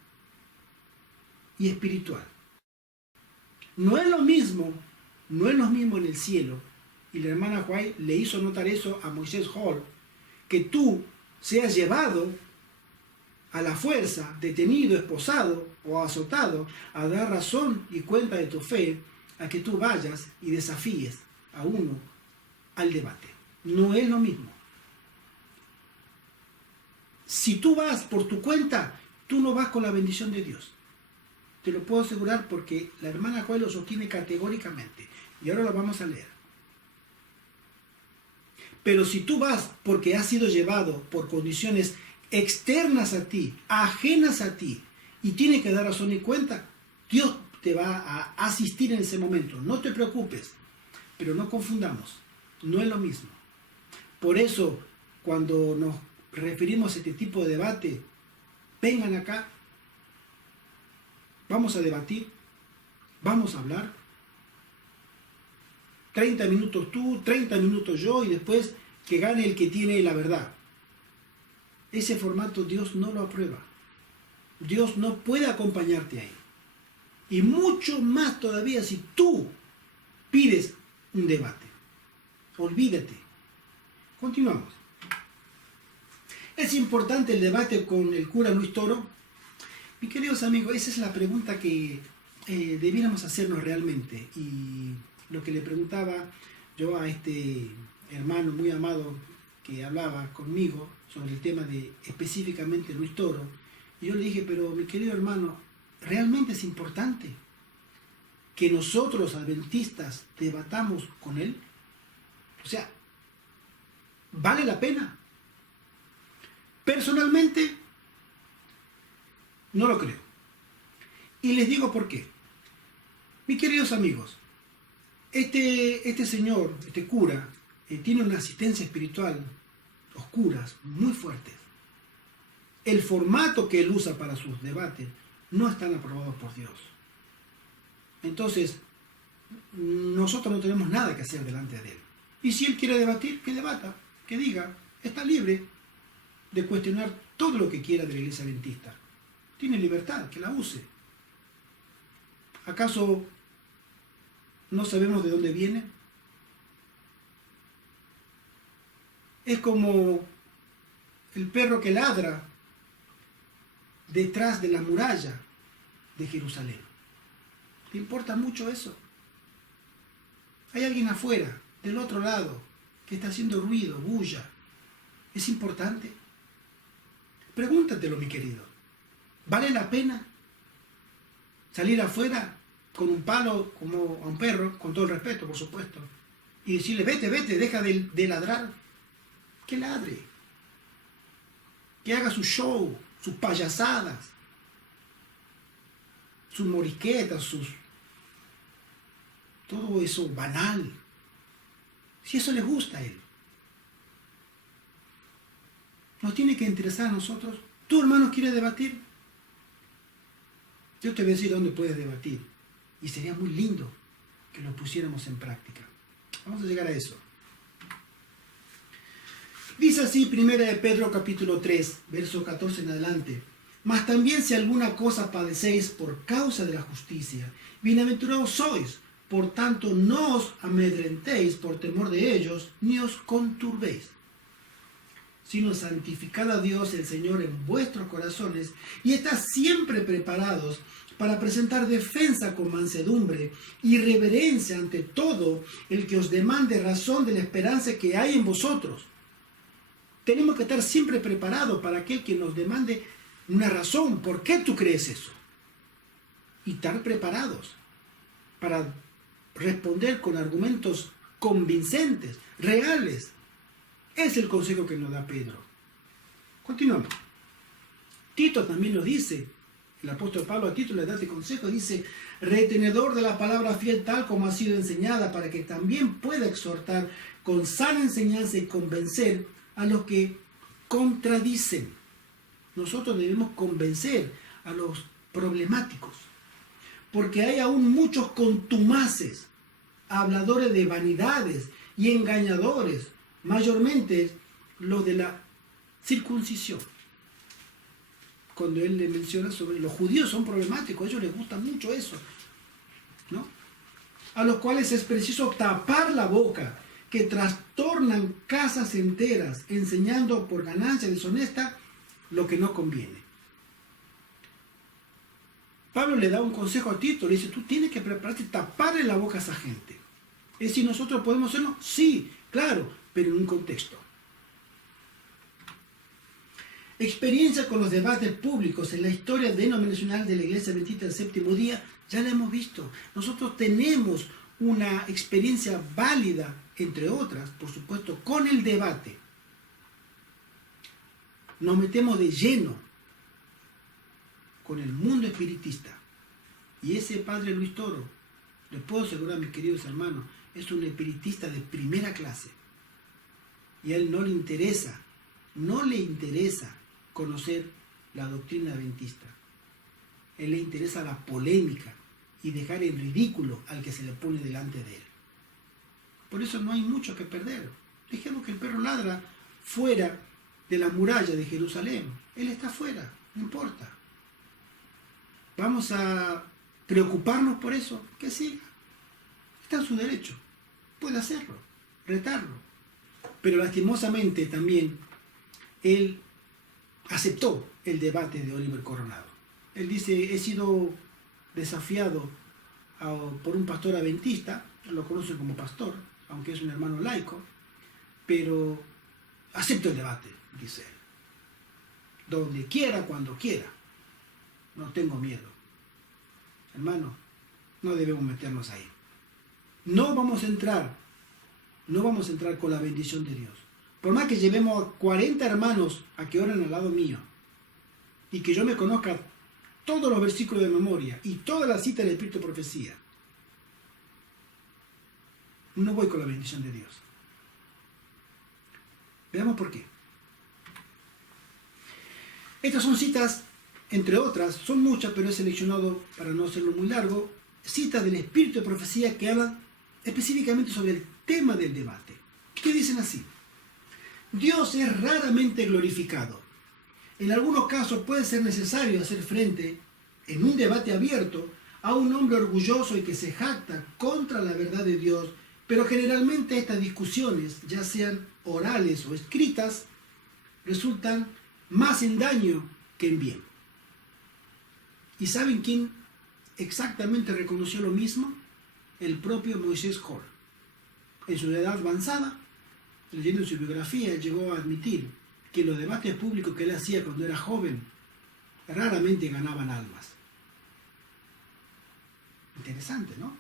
y espiritual. No es lo mismo en el cielo, y la hermana White le hizo notar eso a Moisés Hall, que tú seas llevado a la fuerza, detenido, esposado o azotado, a dar razón y cuenta de tu fe, a que tú vayas y desafíes a uno al debate. No es lo mismo. Si tú vas por tu cuenta, tú no vas con la bendición de Dios. Te lo puedo asegurar porque la hermana Joel lo sostiene categóricamente. Y ahora lo vamos a leer. Pero si tú vas porque has sido llevado por condiciones externas a ti, ajenas a ti, y tienes que dar razón y cuenta, Dios te va a asistir en ese momento. No te preocupes, pero no confundamos. No es lo mismo. Por eso, cuando nos referimos a este tipo de debate, vengan acá, vamos a debatir, vamos a hablar. 30 minutos tú, 30 minutos yo, y después que gane el que tiene la verdad. Ese formato Dios no lo aprueba. Dios no puede acompañarte ahí. Y mucho más todavía si tú pides un debate. Olvídate. Continuamos. ¿Es importante el debate con el cura Luis Toro? Mis queridos amigos, esa es la pregunta que debiéramos hacernos realmente. Y lo que le preguntaba yo a este hermano muy amado que hablaba conmigo sobre el tema de específicamente Luis Toro, y yo le dije, pero mi querido hermano, ¿realmente es importante que nosotros los adventistas debatamos con él? O sea, ¿vale la pena? Personalmente, no lo creo. Y les digo por qué. Mis queridos amigos, este señor, este cura, tiene una asistencia espiritual, los curas, muy fuertes. El formato que él usa para sus debates no están aprobados por Dios. Entonces, nosotros no tenemos nada que hacer delante de él. Y si él quiere debatir, que debata, que diga, está libre de cuestionar todo lo que quiera de la iglesia adventista. Tiene libertad, que la use. ¿Acaso no sabemos de dónde viene? Es como el perro que ladra detrás de la muralla de Jerusalén. ¿Te importa mucho eso? Hay alguien afuera, del otro lado, que está haciendo ruido, bulla. ¿Es importante? Pregúntatelo, mi querido. ¿Vale la pena salir afuera con un palo como a un perro, con todo el respeto, por supuesto, y decirle, vete, vete, deja de ladrar? Que ladre. Que haga su show, sus payasadas, sus morisquetas, todo eso banal. Si eso les gusta a él. Nos tiene que interesar a nosotros. ¿Tú, hermano, quieres debatir? Yo te voy a decir dónde puedes debatir. Y sería muy lindo que lo pusiéramos en práctica. Vamos a llegar a eso. Dice así 1 de Pedro capítulo 3, verso 14 en adelante. Mas también si alguna cosa padecéis por causa de la justicia, bienaventurados sois. Por tanto, no os amedrentéis por temor de ellos, ni os conturbéis, sino santificad a Dios el Señor en vuestros corazones, y estad siempre preparados para presentar defensa con mansedumbre y reverencia ante todo el que os demande razón de la esperanza que hay en vosotros. Tenemos que estar siempre preparados para aquel que nos demande una razón. ¿Por qué tú crees eso? Y estar preparados para responder con argumentos convincentes, reales. Es el consejo que nos da Pedro. Continuamos. Tito también nos dice, el apóstol Pablo a Tito le da este consejo, dice, retenedor de la palabra fiel tal como ha sido enseñada, para que también pueda exhortar con sana enseñanza y convencer a los que contradicen. Nosotros debemos convencer a los problemáticos, porque hay aún muchos contumaces, habladores de vanidades y engañadores, mayormente los de la circuncisión. Cuando él le menciona sobre los judíos son problemáticos, a ellos les gusta mucho eso, ¿no? A los cuales es preciso tapar la boca, que trastornan casas enteras, enseñando por ganancia deshonesta lo que no conviene. Pablo le da un consejo a Tito, le dice, tú tienes que prepararte y taparle la boca a esa gente. ¿Es decir, nosotros podemos hacerlo? Sí, claro, pero en un contexto. Experiencia con los debates públicos en la historia denominacional de la Iglesia Adventista del Séptimo Día, ya la hemos visto. Nosotros tenemos una experiencia válida, entre otras, por supuesto, con el debate. Nos metemos de lleno con el mundo espiritista. Y ese padre Luis Toro, les puedo asegurar, mis queridos hermanos, es un espiritista de primera clase. Y a él no le interesa conocer la doctrina adventista. A él le interesa la polémica y dejar en ridículo al que se le pone delante de él. Por eso no hay mucho que perder. Dejemos que el perro ladra fuera de la muralla de Jerusalén. Él está fuera, no importa. Vamos a preocuparnos por eso, que siga. Está en su derecho, puede hacerlo, retarlo. Pero lastimosamente también él aceptó el debate de Oliver Coronado. Él dice, he sido desafiado por un pastor adventista, lo conoce como pastor, aunque es un hermano laico, pero acepto el debate, dice él. Donde quiera, cuando quiera. No tengo miedo. Hermano, no debemos meternos ahí. No vamos a entrar con la bendición de Dios. Por más que llevemos a 40 hermanos a que oren al lado mío y que yo me conozca todos los versículos de memoria y toda la cita del Espíritu de Profecía, no voy con la bendición de Dios. Veamos por qué. Estas son citas, entre otras, son muchas, pero he seleccionado, para no hacerlo muy largo, citas del Espíritu de Profecía que hablan específicamente sobre el tema del debate. ¿Qué dicen así? Dios es raramente glorificado. En algunos casos puede ser necesario hacer frente, en un debate abierto, a un hombre orgulloso y que se jacta contra la verdad de Dios, pero generalmente estas discusiones, ya sean orales o escritas, resultan más en daño que en bien. ¿Y saben quién exactamente reconoció lo mismo? El propio Moisés Hall. En su edad avanzada, leyendo su biografía, él llegó a admitir que los debates públicos que él hacía cuando era joven raramente ganaban almas. Interesante, ¿no?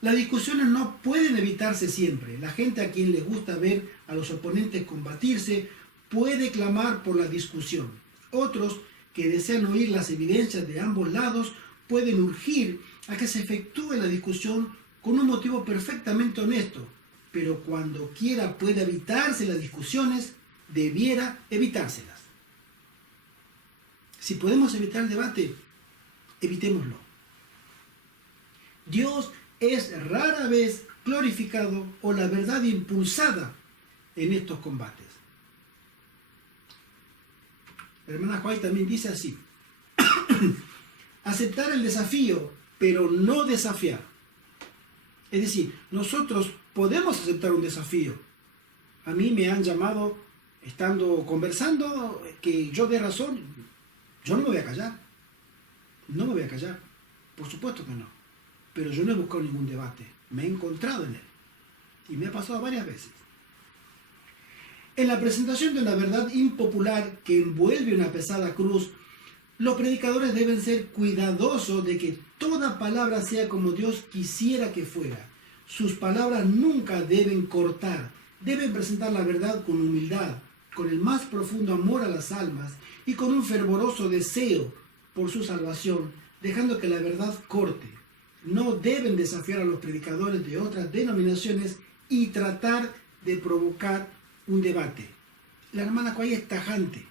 Las discusiones no pueden evitarse siempre. La gente a quien les gusta ver a los oponentes combatirse puede clamar por la discusión. Otros que desean oír las evidencias de ambos lados pueden urgir a que se efectúe la discusión con un motivo perfectamente honesto, pero cuando quiera pueda evitarse las discusiones, debiera evitárselas. Si podemos evitar el debate, evitémoslo. Dios es rara vez glorificado o la verdad impulsada en estos combates. La hermana White también dice así: aceptar el desafío, pero no desafiar. Es decir, nosotros podemos aceptar un desafío. A mí me han llamado, estando conversando, que yo dé razón. Yo no me voy a callar. No me voy a callar. Por supuesto que no. Pero yo no he buscado ningún debate. Me he encontrado en él. Y me ha pasado varias veces. En la presentación de una verdad impopular que envuelve una pesada cruz, los predicadores deben ser cuidadosos de que toda palabra sea como Dios quisiera que fuera. Sus palabras nunca deben cortar. Deben presentar la verdad con humildad, con el más profundo amor a las almas y con un fervoroso deseo por su salvación, dejando que la verdad corte. No deben desafiar a los predicadores de otras denominaciones y tratar de provocar un debate. La hermana Coay es tajante.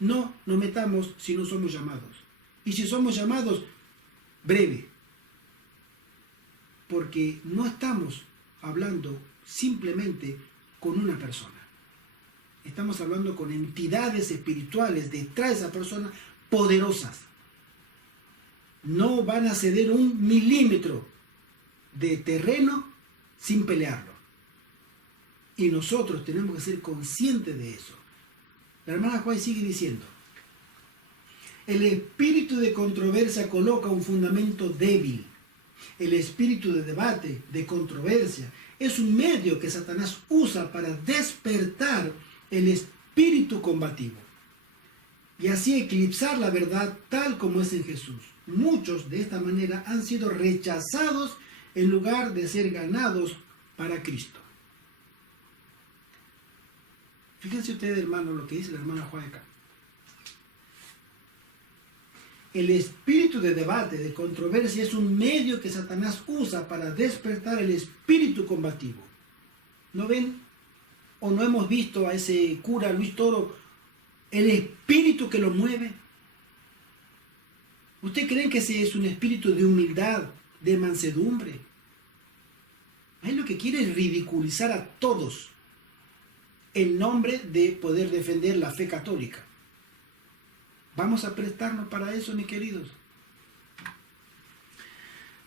No nos metamos si no somos llamados. Y si somos llamados, breve. Porque no estamos hablando simplemente con una persona. Estamos hablando con entidades espirituales detrás de esa persona poderosas. No van a ceder un milímetro de terreno sin pelearlo. Y nosotros tenemos que ser conscientes de eso. La hermana Juárez sigue diciendo: El espíritu de controversia coloca un fundamento débil. El espíritu de debate, de controversia, es un medio que Satanás usa para despertar el espíritu combativo y así eclipsar la verdad tal como es en Jesús. Muchos de esta manera han sido rechazados en lugar de ser ganados para Cristo. Fíjense ustedes, hermano, lo que dice la hermana Juan acá. El espíritu de debate, de controversia, es un medio que Satanás usa para despertar el espíritu combativo. ¿No ven o no hemos visto a ese cura Luis Toro, el espíritu que lo mueve? ¿Usted cree que ese es un espíritu de humildad, de mansedumbre? Él lo que quiere es ridiculizar a todos en nombre de poder defender la fe católica. ¿Vamos a prestarnos para eso, mis queridos?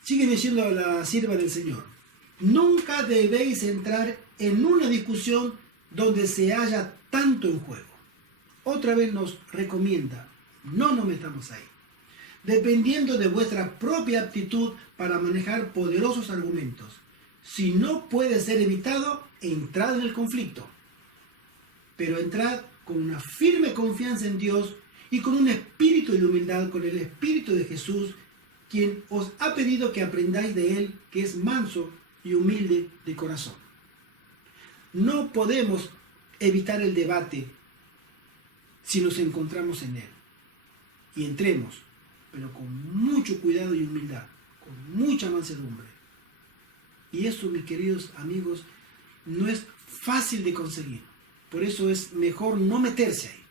Sigue diciendo la sierva del Señor: nunca debéis entrar en una discusión donde se haya tanto en juego. Otra vez nos recomienda, no nos metamos ahí. Dependiendo de vuestra propia aptitud para manejar poderosos argumentos. Si no puede ser evitado, entrad en el conflicto. Pero entrad con una firme confianza en Dios y con un espíritu de humildad, con el espíritu de Jesús, quien os ha pedido que aprendáis de Él, que es manso y humilde de corazón. No podemos evitar el debate si nos encontramos en Él. Y entremos, pero con mucho cuidado y humildad, con mucha mansedumbre. Y eso, mis queridos amigos, no es fácil de conseguir. Por eso es mejor no meterse ahí.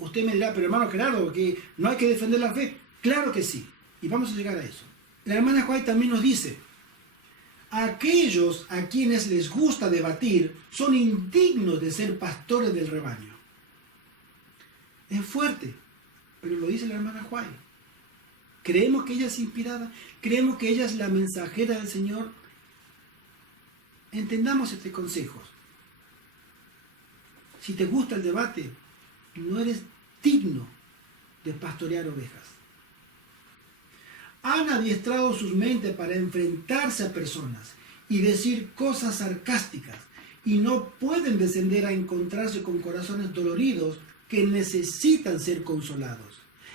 Usted me dirá, pero hermano Gerardo, que no hay que defender la fe. Claro que sí, y vamos a llegar a eso. La hermana White también nos dice: aquellos a quienes les gusta debatir son indignos de ser pastores del rebaño. Es fuerte, pero lo dice la hermana White. Creemos que ella es inspirada, creemos que ella es la mensajera del Señor. Entendamos este consejo. Si te gusta el debate, no eres digno de pastorear ovejas. Han adiestrado sus mentes para enfrentarse a personas y decir cosas sarcásticas, y no pueden descender a encontrarse con corazones doloridos que necesitan ser consolados.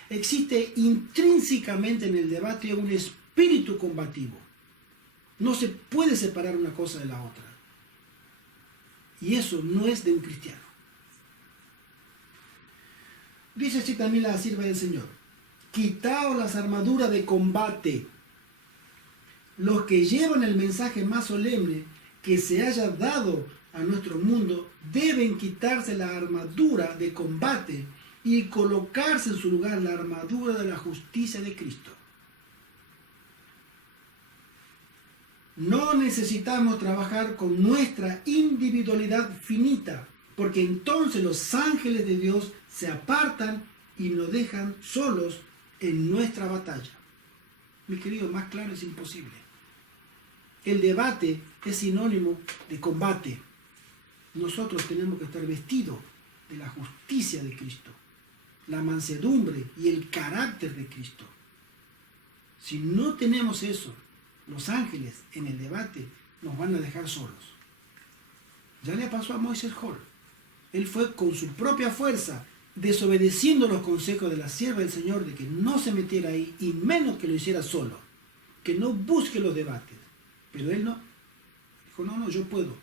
Existe intrínsecamente en el debate un espíritu combativo. No se puede separar una cosa de la otra. Y eso no es de un cristiano. Dice así también la sierva del Señor: quitaos las armaduras de combate. Los que llevan el mensaje más solemne que se haya dado a nuestro mundo deben quitarse la armadura de combate y colocarse en su lugar la armadura de la justicia de Cristo. No necesitamos trabajar con nuestra individualidad finita, porque entonces los ángeles de Dios se apartan y nos dejan solos en nuestra batalla. Mi querido, más claro es imposible. El debate es sinónimo de combate. Nosotros tenemos que estar vestidos de la justicia de Cristo, la mansedumbre y el carácter de Cristo. Si no tenemos eso, los ángeles en el debate nos van a dejar solos. Ya le pasó a Moisés Hall. Él fue con su propia fuerza, desobedeciendo los consejos de la sierva del Señor de que no se metiera ahí, y menos que lo hiciera solo, que no busque los debates. Pero él no. Dijo, no, yo puedo.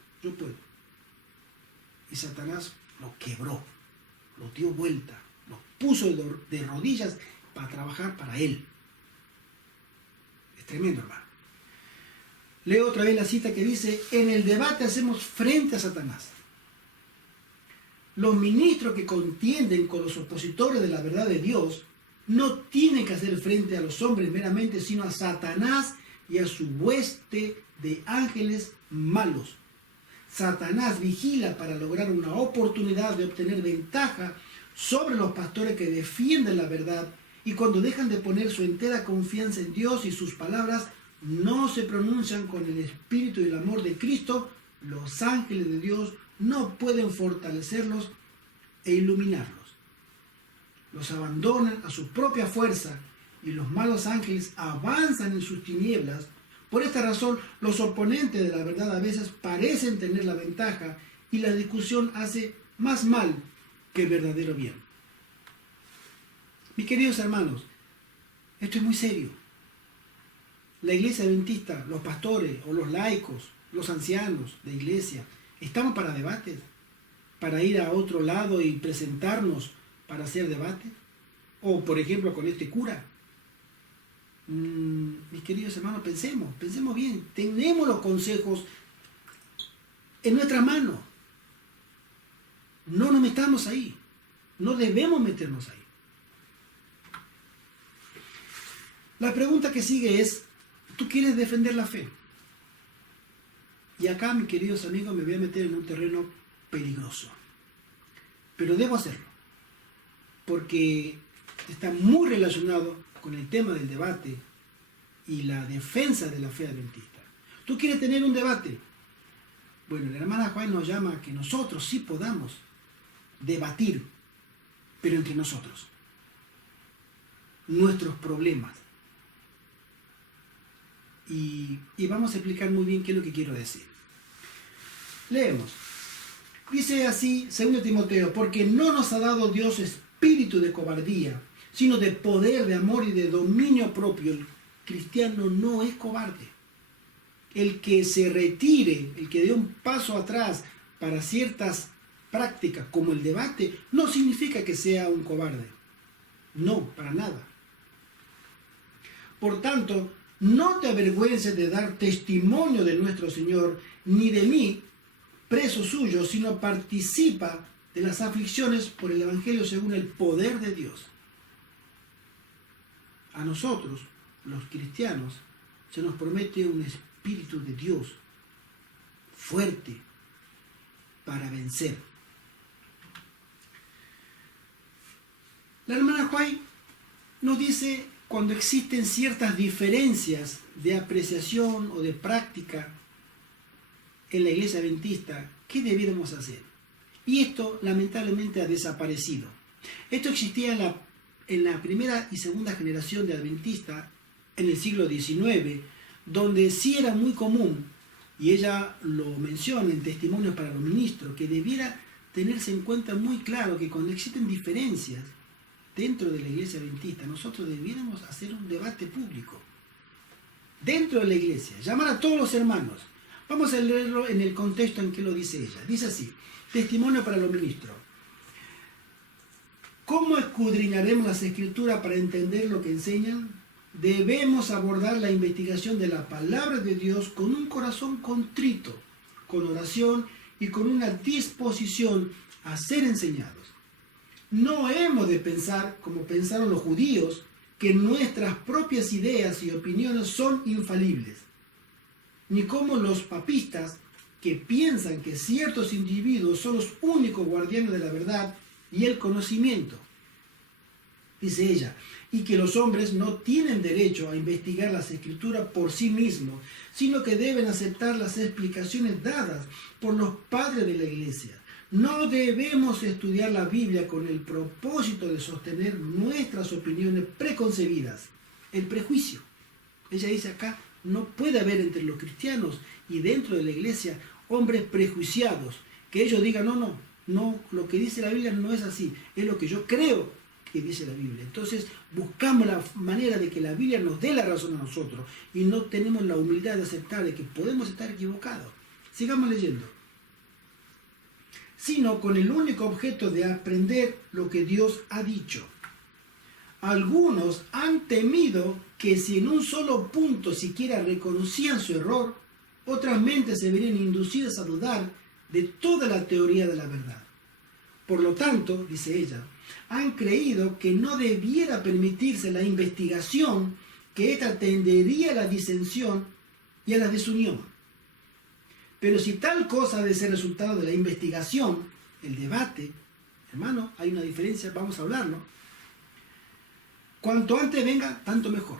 Y Satanás lo quebró, lo dio vuelta, lo puso de rodillas para trabajar para él. Es tremendo, hermano. Leo otra vez la cita que dice: en el debate hacemos frente a Satanás. Los ministros que contienden con los opositores de la verdad de Dios no tienen que hacer frente a los hombres meramente, sino a Satanás y a su hueste de ángeles malos. Satanás vigila para lograr una oportunidad de obtener ventaja sobre los pastores que defienden la verdad, y cuando dejan de poner su entera confianza en Dios y sus palabras no se pronuncian con el espíritu y el amor de Cristo, los ángeles de Dios no pueden fortalecerlos e iluminarlos. los abandonan a su propia fuerza y los malos ángeles avanzan en sus tinieblas. Por esta razón, los oponentes de la verdad a veces parecen tener la ventaja y la discusión hace más mal que verdadero bien. Mis queridos hermanos, esto es muy serio. La iglesia adventista, los pastores o los laicos, los ancianos de iglesia, ¿estamos para debates? ¿Para ir a otro lado y presentarnos para hacer debate? O, por ejemplo, con este cura. Mis queridos hermanos, pensemos bien. Tenemos los consejos en nuestra mano. No nos metamos ahí. No debemos meternos ahí. La pregunta que sigue es, ¿tú quieres defender la fe? Y acá, mis queridos amigos, me voy a meter en un terreno peligroso. Pero debo hacerlo. Porque está muy relacionado con el tema del debate y la defensa de la fe adventista. ¿Tú quieres tener un debate? Bueno, la hermana Juan nos llama a que nosotros sí podamos debatir, pero entre nosotros. Nuestros problemas. Y vamos a explicar muy bien qué es lo que quiero decir. Leemos. Dice así, 2 Timoteo, porque no nos ha dado Dios espíritu de cobardía, sino de poder, de amor y de dominio propio. El cristiano no es cobarde. El que se retire, el que dé un paso atrás para ciertas prácticas como el debate, no significa que sea un cobarde. No, para nada. Por tanto, no te avergüences de dar testimonio de nuestro Señor, ni de mí, preso suyo, sino participa de las aflicciones por el Evangelio según el poder de Dios. A nosotros, los cristianos, se nos promete un Espíritu de Dios fuerte para vencer. La hermana White nos dice cuando existen ciertas diferencias de apreciación o de práctica en la iglesia adventista, ¿qué debiéramos hacer? Y esto lamentablemente ha desaparecido. Esto existía en la primera y segunda generación de adventistas en el siglo XIX, donde sí era muy común, y ella lo menciona en Testimonios para los Ministros, que debiera tenerse en cuenta muy claro que cuando existen diferencias dentro de la iglesia adventista, nosotros debiéramos hacer un debate público dentro de la iglesia, llamar a todos los hermanos. Vamos a leerlo en el contexto en que lo dice ella. Dice así, Testimonio para los Ministros. ¿Cómo escudriñaremos las Escrituras para entender lo que enseñan? Debemos abordar la investigación de la palabra de Dios con un corazón contrito, con oración y con una disposición a ser enseñados. No hemos de pensar, como pensaron los judíos, que nuestras propias ideas y opiniones son infalibles, ni como los papistas que piensan que ciertos individuos son los únicos guardianes de la verdad y el conocimiento. Dice ella, y que los hombres no tienen derecho a investigar las Escrituras por sí mismos, sino que deben aceptar las explicaciones dadas por los padres de la Iglesia. No debemos estudiar la Biblia con el propósito de sostener nuestras opiniones preconcebidas, el prejuicio. Ella dice acá, no puede haber entre los cristianos y dentro de la iglesia hombres prejuiciados, que ellos digan, no, lo que dice la Biblia no es así, es lo que yo creo que dice la Biblia. Entonces buscamos la manera de que la Biblia nos dé la razón a nosotros y no tenemos la humildad de aceptar de que podemos estar equivocados. Sigamos leyendo. Sino con el único objeto de aprender lo que Dios ha dicho. Algunos han temido que si en un solo punto siquiera reconocían su error, otras mentes se verían inducidas a dudar de toda la teoría de la verdad. Por lo tanto, dice ella, han creído que no debiera permitirse la investigación, que ésta tendería a la disensión y a la desunión. Pero si tal cosa ha de ser resultado de la investigación, el debate, hermano, hay una diferencia, vamos a hablarlo. Cuanto antes venga, tanto mejor.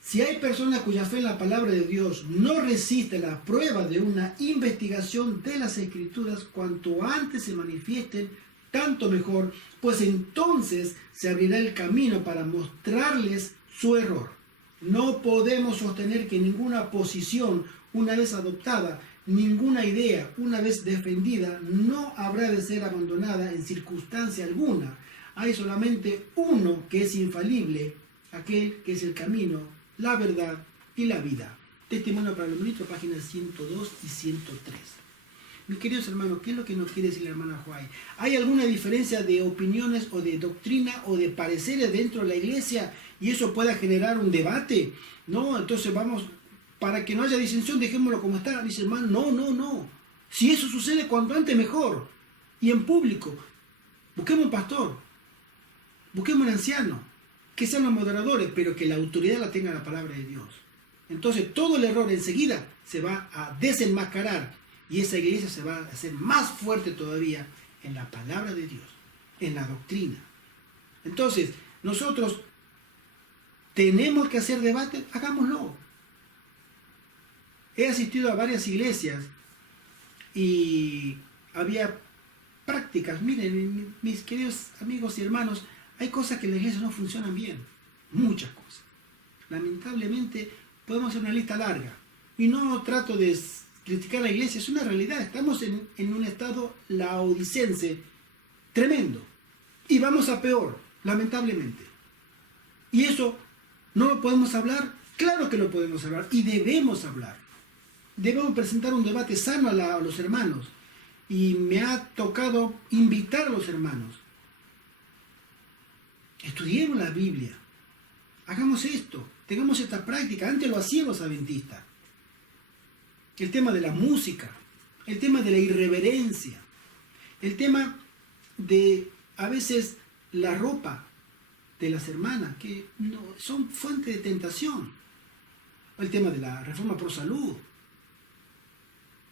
Si hay personas cuya fe en la palabra de Dios no resiste la prueba de una investigación de las Escrituras, cuanto antes se manifiesten, tanto mejor, pues entonces se abrirá el camino para mostrarles su error. No podemos sostener que ninguna posición, una vez adoptada, ninguna idea, una vez defendida, no habrá de ser abandonada en circunstancia alguna. Hay solamente uno que es infalible, aquel que es el camino, la verdad y la vida. Testimonio para los ministros, páginas 102 y 103. Mis queridos hermanos, ¿qué es lo que nos quiere decir la hermana White? ¿Hay alguna diferencia de opiniones o de doctrina o de pareceres dentro de la iglesia y eso pueda generar un debate? No, entonces vamos, para que no haya disensión, dejémoslo como está. Dice hermano, no. Si eso sucede cuanto antes mejor. Y en público, busquemos un pastor, busquemos un anciano, que sean los moderadores, pero que la autoridad la tenga la palabra de Dios. Entonces todo el error enseguida se va a desenmascarar. Y esa iglesia se va a hacer más fuerte todavía en la palabra de Dios, en la doctrina. Entonces, nosotros tenemos que hacer debate, hagámoslo. He asistido a varias iglesias y había prácticas. Miren, mis queridos amigos y hermanos, hay cosas que en la iglesia no funcionan bien. Muchas cosas. Lamentablemente, podemos hacer una lista larga. Y no trato de criticar a la iglesia, es una realidad. Estamos en un estado laodicense tremendo. Y vamos a peor, lamentablemente. ¿Y eso no lo podemos hablar? Claro que lo podemos hablar y debemos hablar. Debemos presentar un debate sano a los hermanos. Y me ha tocado invitar a los hermanos. Estudiemos la Biblia. Hagamos esto. Tengamos esta práctica. Antes lo hacían los adventistas. El tema de la música, el tema de la irreverencia, el tema de a veces la ropa de las hermanas, que no, son fuente de tentación, el tema de la reforma pro salud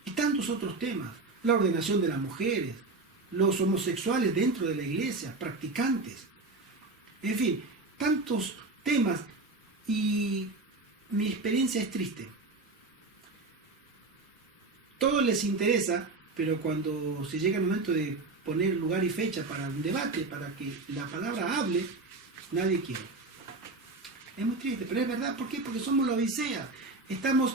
y tantos otros temas, la ordenación de las mujeres, los homosexuales dentro de la iglesia, practicantes, en fin, tantos temas. Y mi experiencia es triste. Todo les interesa, pero cuando se llega el momento de poner lugar y fecha para un debate, para que la palabra hable, nadie quiere. Es muy triste, pero es verdad. ¿Por qué? Porque somos la Odisea. Estamos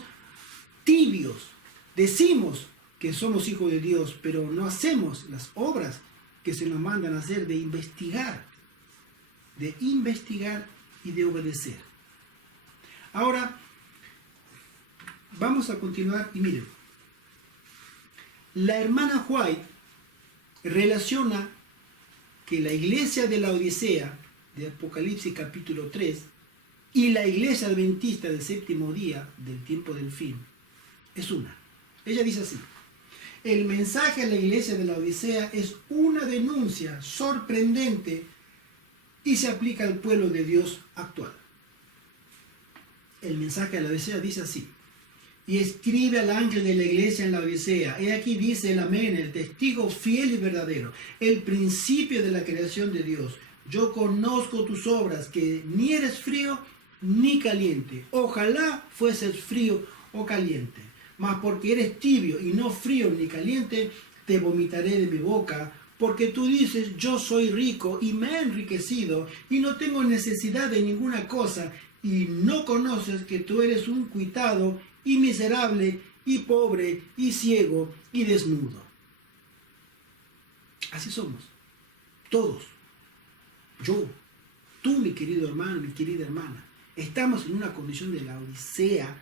tibios. Decimos que somos hijos de Dios, pero no hacemos las obras que se nos mandan a hacer de investigar y de obedecer. Ahora, vamos a continuar y miren. La hermana White relaciona que la iglesia de la Odisea, de Apocalipsis capítulo 3, y la iglesia adventista del séptimo día, del tiempo del fin, es una. Ella dice así: el mensaje a la iglesia de la Odisea es una denuncia sorprendente y se aplica al pueblo de Dios actual. El mensaje a la Odisea dice así: y escribe al ángel de la iglesia en la Odisea. He aquí dice el Amén, el testigo fiel y verdadero, el principio de la creación de Dios. Yo conozco tus obras, que ni eres frío ni caliente. Ojalá fueses frío o caliente. Mas porque eres tibio y no frío ni caliente, te vomitaré de mi boca. Porque tú dices, yo soy rico y me he enriquecido y no tengo necesidad de ninguna cosa, y no conoces que tú eres un cuitado y miserable, y pobre, y ciego, y desnudo. Así somos. Todos. Yo, tú, mi querido hermano, mi querida hermana. Estamos en una condición de la Odisea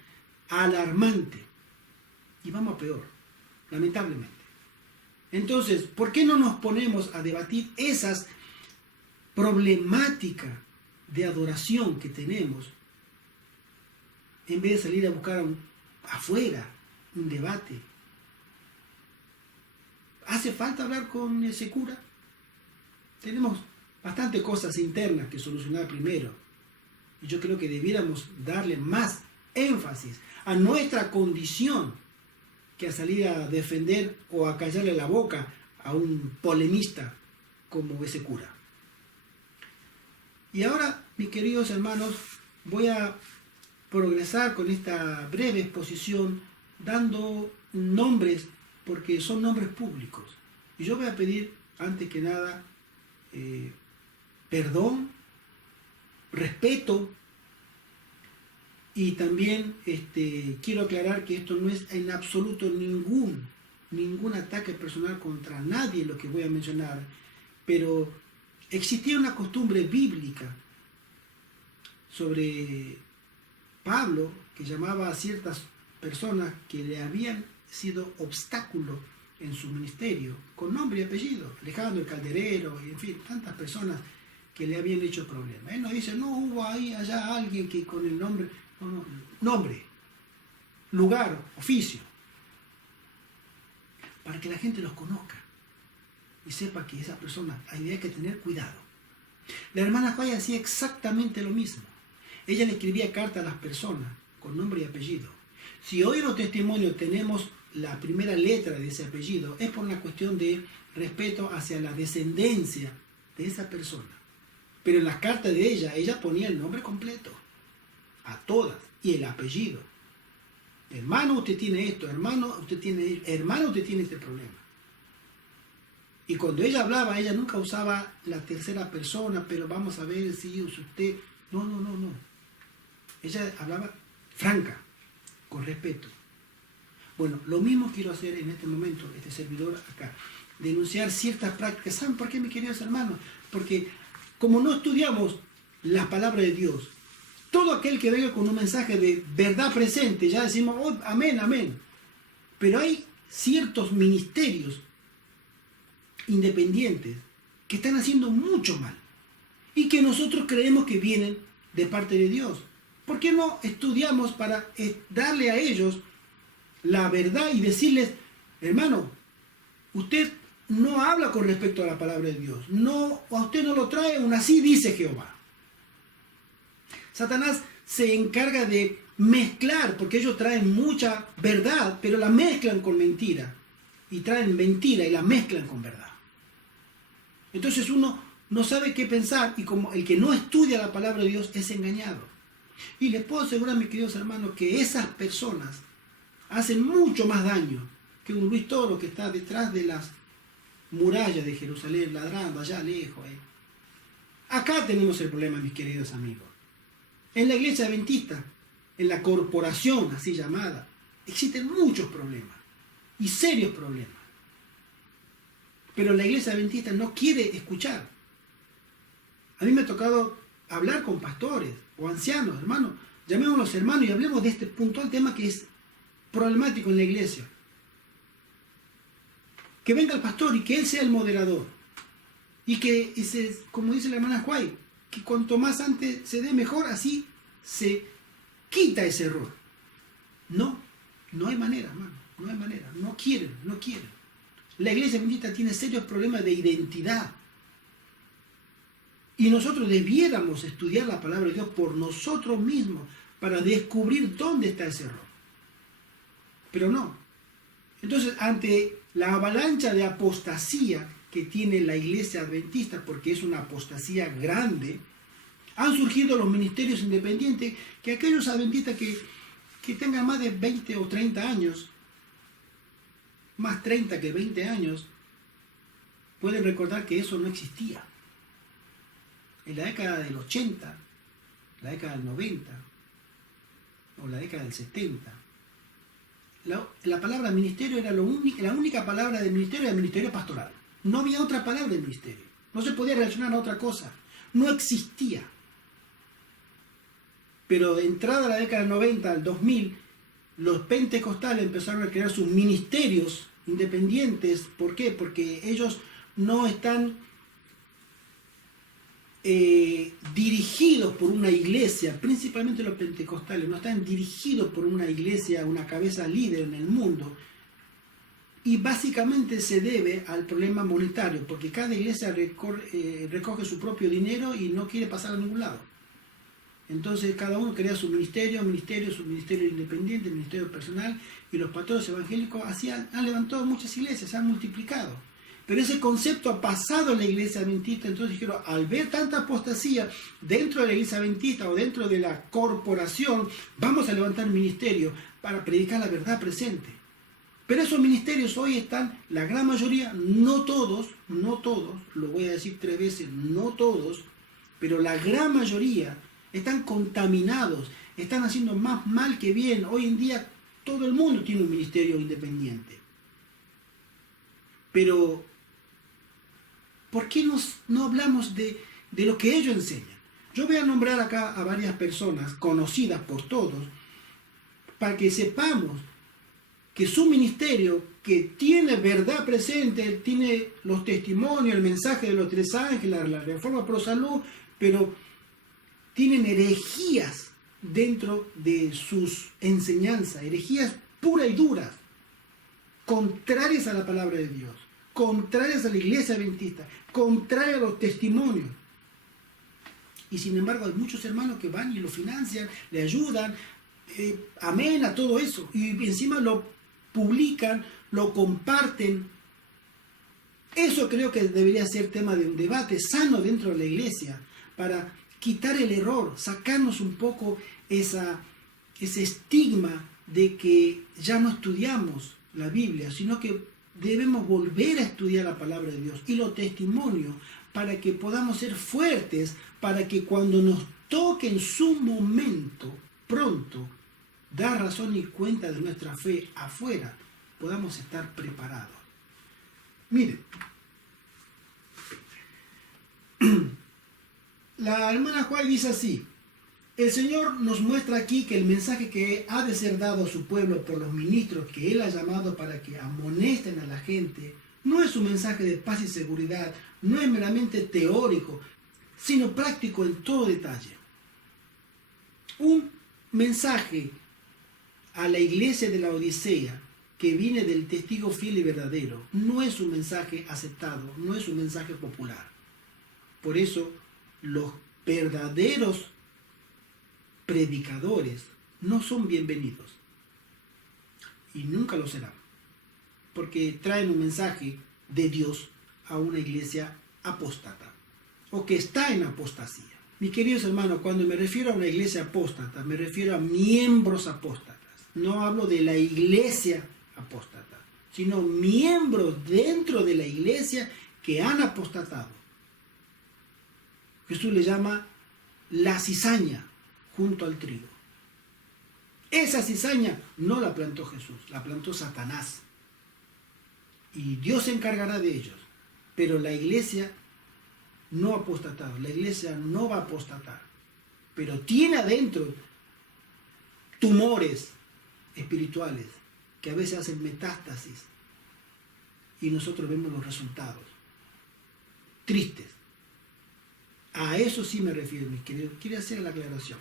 alarmante. Y vamos a peor, lamentablemente. Entonces, ¿por qué no nos ponemos a debatir esas problemáticas de adoración que tenemos, en vez de salir a buscar afuera un debate? ¿Hace falta hablar con ese cura? Tenemos bastantes cosas internas que solucionar primero. Y yo creo que debiéramos darle más énfasis a nuestra condición que a salir a defender o a callarle la boca a un polemista como ese cura. Y ahora, mis queridos hermanos, voy a progresar con esta breve exposición dando nombres, porque son nombres públicos. Y yo voy a pedir antes que nada, perdón, respeto, y también quiero aclarar que esto no es en absoluto ningún ataque personal contra nadie lo que voy a mencionar, pero existía una costumbre bíblica sobre Pablo que llamaba a ciertas personas que le habían sido obstáculo en su ministerio, con nombre y apellido, Alejandro el Calderero, y en fin, tantas personas que le habían hecho problemas. Él no dice, no hubo ahí, allá alguien que con el nombre, no, nombre, lugar, oficio, para que la gente los conozca y sepa que esa persona hay que tener cuidado. La hermana Juárez hacía exactamente lo mismo. Ella le escribía cartas a las personas con nombre y apellido. Si hoy en los testimonios tenemos la primera letra de ese apellido, es por una cuestión de respeto hacia la descendencia de esa persona. Pero en las cartas de ella ponía el nombre completo, a todas, y el apellido. Hermano, usted tiene esto, hermano, usted tiene este problema. Y cuando ella hablaba, ella nunca usaba la tercera persona, pero vamos a ver si usted... No. Ella hablaba franca, con respeto. Bueno, lo mismo quiero hacer en este momento, este servidor acá. Denunciar ciertas prácticas. ¿Saben por qué, mis queridos hermanos? Porque como no estudiamos la palabra de Dios, todo aquel que venga con un mensaje de verdad presente, ya decimos, oh, amén, amén. Pero hay ciertos ministerios independientes que están haciendo mucho mal y que nosotros creemos que vienen de parte de Dios. ¿Por qué no estudiamos para darle a ellos la verdad y decirles, hermano, usted no habla con respecto a la palabra de Dios, no, a usted no lo trae un así dice Jehová? Satanás se encarga de mezclar, porque ellos traen mucha verdad, pero la mezclan con mentira, y traen mentira y la mezclan con verdad. Entonces uno no sabe qué pensar, y como el que no estudia la palabra de Dios es engañado. Y les puedo asegurar, mis queridos hermanos, que esas personas hacen mucho más daño que un Luis Toro que está detrás de las murallas de Jerusalén, ladrando allá lejos. Acá tenemos el problema, mis queridos amigos. En la iglesia adventista, en la corporación así llamada, existen muchos problemas y serios problemas. Pero la iglesia adventista no quiere escuchar. A mí me ha tocado hablar con pastores o ancianos, hermanos. Llamémoslos hermanos y hablemos de este puntual tema que es problemático en la iglesia. Que venga el pastor y que él sea el moderador. Y que, como dice la hermana Juárez, que cuanto más antes se dé mejor, así se quita ese error. No hay manera, hermano, no hay manera. No quieren. La iglesia bendita tiene serios problemas de identidad. Y nosotros debiéramos estudiar la palabra de Dios por nosotros mismos para descubrir dónde está ese error. Pero no. Entonces, ante la avalancha de apostasía que tiene la iglesia adventista, porque es una apostasía grande, han surgido los ministerios independientes, que aquellos adventistas que tengan más de 20 o 30 años, más 30 que 20 años, pueden recordar que eso no existía. En la década del 80, la década del 90, o la década del 70, la palabra ministerio era la única palabra de ministerio, era el ministerio pastoral. No había otra palabra de ministerio. No se podía relacionar a otra cosa. No existía. Pero de entrada a la década del 90 al 2000, los pentecostales empezaron a crear sus ministerios independientes. ¿Por qué? Porque ellos no están dirigidos por una iglesia, principalmente los pentecostales, no están dirigidos por una iglesia, una cabeza líder en el mundo. Y básicamente se debe al problema monetario, porque cada iglesia recoge su propio dinero y no quiere pasar a ningún lado. Entonces cada uno crea su ministerio independiente, ministerio personal, y los pastores evangélicos han levantado muchas iglesias, se han multiplicado. Pero ese concepto ha pasado en la iglesia adventista. Entonces dijeron, al ver tanta apostasía dentro de la iglesia adventista o dentro de la corporación, vamos a levantar ministerio para predicar la verdad presente. Pero esos ministerios hoy están, la gran mayoría, no todos, lo voy a decir 3 veces, no todos, pero la gran mayoría están contaminados, están haciendo más mal que bien. Hoy en día todo el mundo tiene un ministerio independiente. Pero, ¿por qué no hablamos de lo que ellos enseñan? Yo voy a nombrar acá a varias personas conocidas por todos, para que sepamos que su ministerio, que tiene verdad presente, tiene los testimonios, el mensaje de los 3 ángeles, la reforma pro salud, pero tienen herejías dentro de sus enseñanzas, herejías puras y duras, contrarias a la palabra de Dios, contrarias a la iglesia adventista, contrarias a los testimonios. Y sin embargo hay muchos hermanos que van y lo financian, le ayudan, amén a todo eso, y encima lo publican, lo comparten. Eso creo que debería ser tema de un debate sano dentro de la iglesia, para quitar el error, sacarnos un poco ese estigma de que ya no estudiamos la Biblia, sino que debemos volver a estudiar la palabra de Dios y los testimonios, para que podamos ser fuertes, para que cuando nos toque en su momento, pronto, dar razón y cuenta de nuestra fe afuera, podamos estar preparados. Miren, la hermana Juárez dice así: el Señor nos muestra aquí que el mensaje que ha de ser dado a su pueblo por los ministros que Él ha llamado para que amonesten a la gente, no es un mensaje de paz y seguridad, no es meramente teórico, sino práctico en todo detalle. Un mensaje a la iglesia de la Odisea que viene del testigo fiel y verdadero no es un mensaje aceptado, no es un mensaje popular. Por eso los verdaderos predicadores no son bienvenidos y nunca lo serán, porque traen un mensaje de Dios a una iglesia apóstata o que está en apostasía. Mis queridos hermanos, cuando me refiero a una iglesia apóstata, me refiero a miembros apóstatas. No hablo de la iglesia apóstata, sino miembros dentro de la iglesia que han apostatado. Jesús le llama la cizaña junto al trigo. Esa cizaña no la plantó Jesús, la plantó Satanás. Y Dios se encargará de ellos. Pero la iglesia no ha apostatado, la iglesia no va a apostatar. Pero tiene adentro tumores espirituales que a veces hacen metástasis. Y nosotros vemos los resultados. Tristes. A eso sí me refiero, mis queridos. Quiero hacer la aclaración.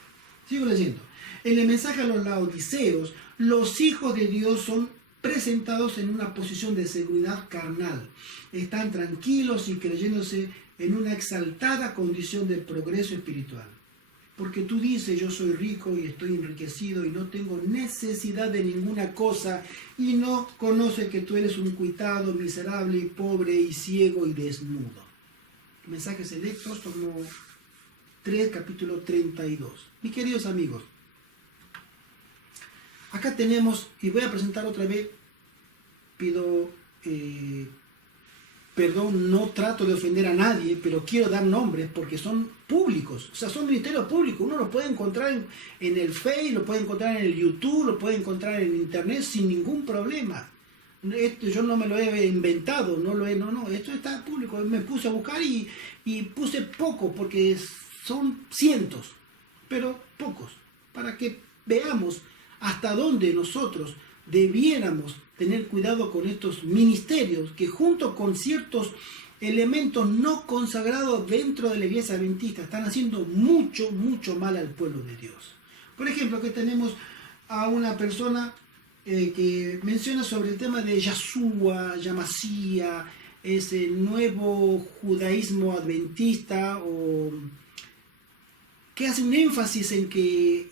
Sigo leyendo. En el mensaje a los laodiceos, los hijos de Dios son presentados en una posición de seguridad carnal. Están tranquilos y creyéndose en una exaltada condición de progreso espiritual. Porque tú dices, yo soy rico y estoy enriquecido y no tengo necesidad de ninguna cosa, y no conoces que tú eres un cuitado, miserable y pobre y ciego y desnudo. Mensajes selectos, tomo 3, capítulo 32. Mis queridos amigos, acá tenemos, y voy a presentar otra vez, pido perdón, no trato de ofender a nadie, pero quiero dar nombres porque son públicos, o sea, son ministerios públicos. Uno lo puede encontrar en el Face, lo puede encontrar en el YouTube, lo puede encontrar en Internet sin ningún problema. Esto yo no me lo he inventado, esto está público. Me puse a buscar y puse poco, porque son cientos, pero pocos, para que veamos hasta dónde nosotros debiéramos tener cuidado con estos ministerios que, junto con ciertos elementos no consagrados dentro de la iglesia adventista, están haciendo mucho, mucho mal al pueblo de Dios. Por ejemplo, aquí tenemos a una persona que menciona sobre el tema de Yahshua, Yamasía, ese nuevo judaísmo adventista, o que hace un énfasis en que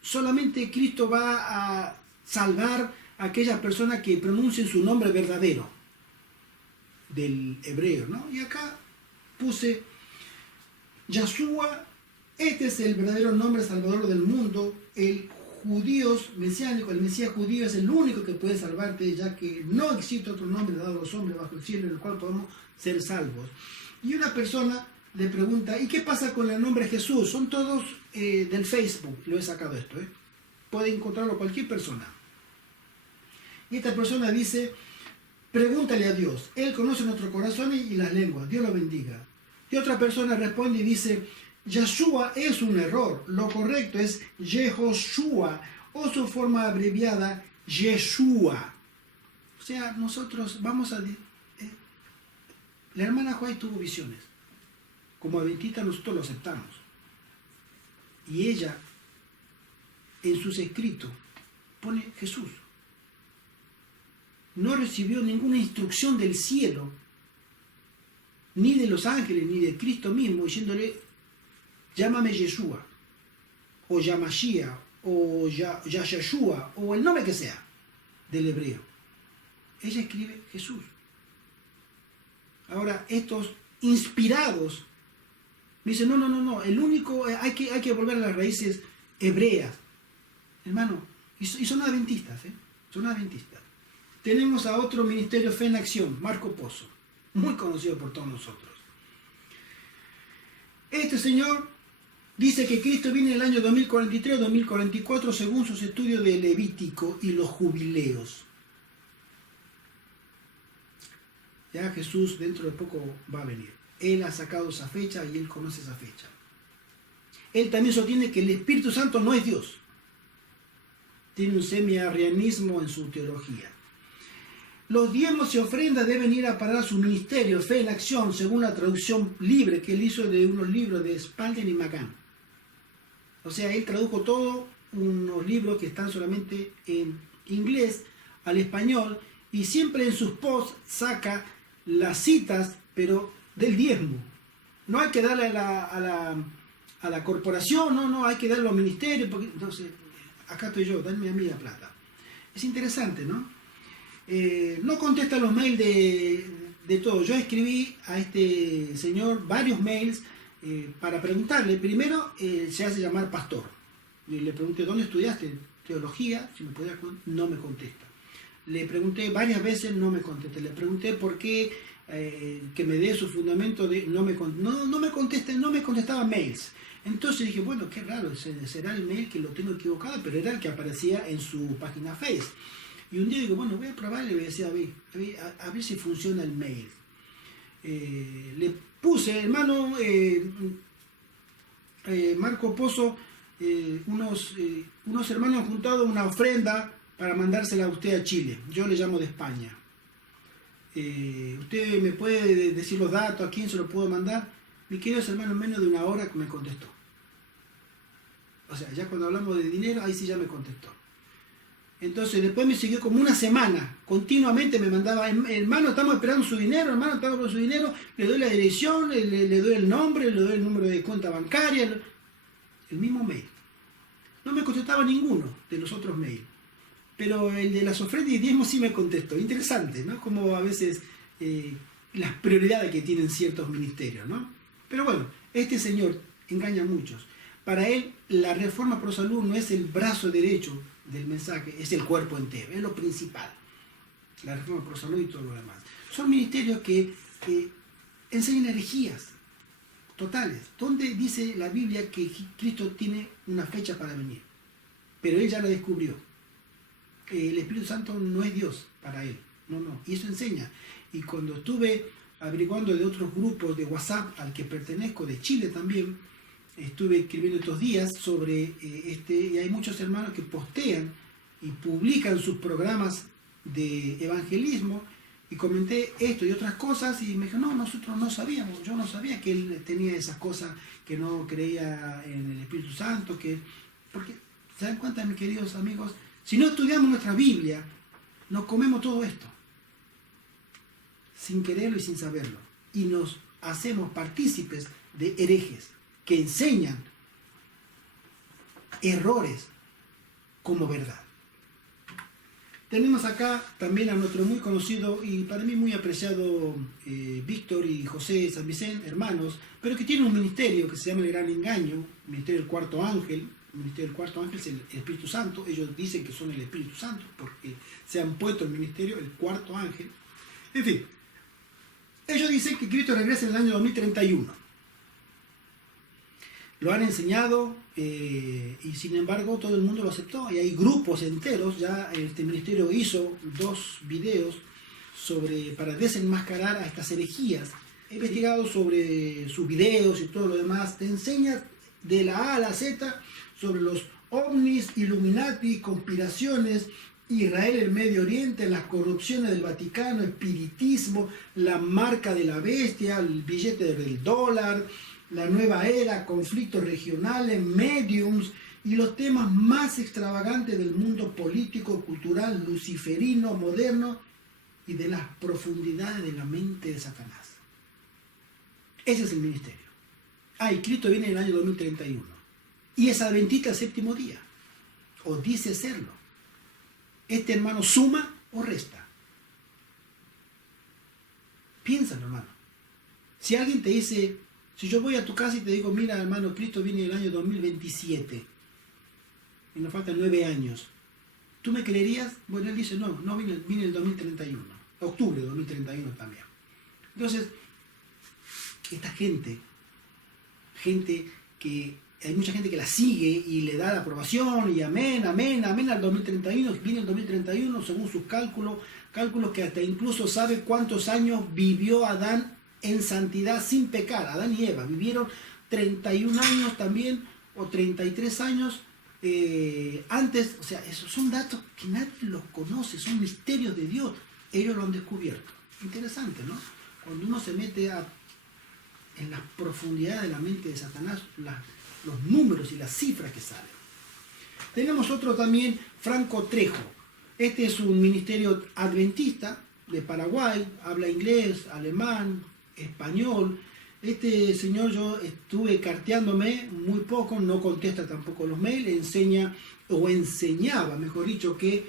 solamente Cristo va a salvar a aquellas personas que pronuncien su nombre verdadero del hebreo, ¿no? Y acá puse Yahshua, este es el verdadero nombre salvador del mundo, el judíos mesiánicos, el Mesías judío es el único que puede salvarte, ya que no existe otro nombre dado a los hombres bajo el cielo en el cual podemos ser salvos. Y una persona le pregunta, ¿y qué pasa con el nombre Jesús? Son todos del Facebook, lo he sacado esto, puede encontrarlo cualquier persona. Y esta persona dice, pregúntale a Dios, Él conoce nuestros corazones y las lenguas, Dios lo bendiga. Y otra persona responde y dice, Yeshua es un error, lo correcto es Yehoshua, o su forma abreviada, Yeshua. O sea, nosotros vamos a... la hermana White tuvo visiones. Como adventista nosotros lo aceptamos. Y ella, en sus escritos, pone Jesús. No recibió ninguna instrucción del cielo, ni de los ángeles, ni de Cristo mismo, diciéndole, llámame Yeshua, o Yamashia, o Yashashua, o el nombre que sea, del hebreo. Ella escribe Jesús. Ahora, estos inspirados, me dicen, no, el único, hay que volver a las raíces hebreas. Hermano, y son adventistas, son adventistas. Tenemos a otro ministerio Fe en Acción, Marco Pozo, muy conocido por todos nosotros. Este señor dice que Cristo viene en el año 2043 o 2044 según sus estudios de Levítico y los jubileos. Ya Jesús dentro de poco va a venir. Él ha sacado esa fecha y él conoce esa fecha. Él también sostiene que el Espíritu Santo no es Dios. Tiene un semi-arrianismo en su teología. Los diezmos y ofrendas deben ir a parar a su ministerio, Fe en Acción, según la traducción libre que él hizo de unos libros de Spalding y McGann. O sea, él tradujo todos unos libros que están solamente en inglés al español y siempre en sus posts saca las citas, pero del diezmo. No hay que darle a la corporación, no, hay que darle al ministerio, porque entonces, acá estoy yo, dame a mí la plata. Es interesante, ¿no? No contesta los mails de todo. Yo escribí a este señor varios mails para preguntarle. Primero, se hace llamar pastor. Y le pregunté, ¿dónde estudiaste? Teología, si me podía, no me contesta. Le pregunté varias veces, no me contesta. Le pregunté por qué, que me dé su fundamento, no me contesta, no me contestaba mails. Entonces dije, bueno, qué raro, será el mail que lo tengo equivocado, pero era el que aparecía en su página Face. Y un día digo, bueno, voy a probar y voy a decir, a ver si funciona el mail. Le puse, hermano, Marco Pozo, unos hermanos han juntado una ofrenda para mandársela a usted a Chile. Yo le llamo de España. ¿Usted me puede decir los datos? ¿A quién se lo puedo mandar? Mi queridos hermanos, en menos de una hora me contestó. O sea, ya cuando hablamos de dinero, ahí sí ya me contestó. Entonces después me siguió como una semana, continuamente me mandaba, hermano, estamos esperando su dinero, hermano, estamos esperando su dinero, le doy la dirección, le doy el nombre, le doy el número de cuenta bancaria, el mismo mail. No me contestaba ninguno de los otros mails, pero el de las ofrendas y diezmos sí me contestó. Interesante, ¿no? Como a veces las prioridades que tienen ciertos ministerios, ¿no? Pero bueno, este señor engaña a muchos. Para él, la reforma pro salud no es el brazo derecho del mensaje, es el cuerpo entero, es lo principal. La reforma pro salud y todo lo demás. Son ministerios que enseñan herejías totales, donde dice la Biblia que Cristo tiene una fecha para venir, pero él ya la descubrió. El Espíritu Santo no es Dios para él, no, y eso enseña. Y cuando estuve averiguando de otros grupos de WhatsApp al que pertenezco, de Chile también, estuve escribiendo estos días sobre y hay muchos hermanos que postean y publican sus programas de evangelismo, y comenté esto y otras cosas y me dijo, no, nosotros no sabíamos, yo no sabía que él tenía esas cosas, que no creía en el Espíritu Santo, porque se dan cuenta, mis queridos amigos, si no estudiamos nuestra Biblia, nos comemos todo esto sin quererlo y sin saberlo, y nos hacemos partícipes de herejes que enseñan errores como verdad. Tenemos acá también a nuestro muy conocido y para mí muy apreciado Víctor y José San Vicente, hermanos, pero que tienen un ministerio que se llama El Gran Engaño, Ministerio del Cuarto Ángel, El ministerio del cuarto ángel es el Espíritu Santo. Ellos dicen que son el Espíritu Santo porque se han puesto el ministerio, el cuarto ángel. En fin, ellos dicen que Cristo regresa en el año 2031. Lo han enseñado y sin embargo todo el mundo lo aceptó. Y hay grupos enteros, ya este ministerio hizo 2 videos para desenmascarar a estas herejías. He investigado sobre sus videos y todo lo demás. Te enseña de la A a la Z sobre los ovnis, Illuminati, conspiraciones, Israel, el Medio Oriente, las corrupciones del Vaticano, espiritismo, la marca de la bestia, el billete del dólar, la nueva era, conflictos regionales, mediums y los temas más extravagantes del mundo político, cultural, luciferino, moderno y de las profundidades de la mente de Satanás. Ese es el ministerio. Y Cristo viene en el año 2031 y es adventista el 7º día, o dice serlo. Este hermano suma o resta. Piénsalo, hermano. Si alguien te dice, si yo voy a tu casa y te digo, mira, hermano, Cristo viene en el año 2027 y nos faltan 9 años, ¿tú me creerías? Bueno, él dice, no viene el 2031, octubre de 2031 también. Entonces, esta gente que hay mucha gente que la sigue y le da la aprobación y amén al 2031, viene el 2031 según sus cálculos que hasta incluso sabe cuántos años vivió Adán en santidad sin pecar. Adán y Eva vivieron 31 años también, o 33 años antes. O sea, esos son datos que nadie los conoce, son misterios de Dios. Ellos lo han descubierto. Interesante, ¿no? Cuando uno se mete en las profundidades de la mente de Satanás, los números y las cifras que salen. Tenemos otro también, Franco Trejo. Este es un ministerio adventista de Paraguay, habla inglés, alemán, español. Este señor, yo estuve carteándome muy poco, no contesta tampoco los mails, enseñaba, mejor dicho, que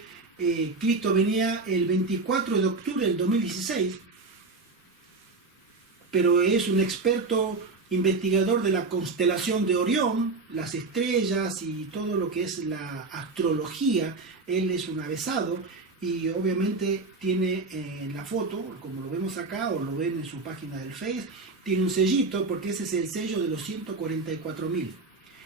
Cristo venía el 24 de octubre del 2016, pero es un experto investigador de la constelación de Orión, las estrellas y todo lo que es la astrología. Él es un avesado y obviamente tiene en la foto, como lo vemos acá o lo ven en su página del Face, tiene un sellito porque ese es el sello de los 144.000.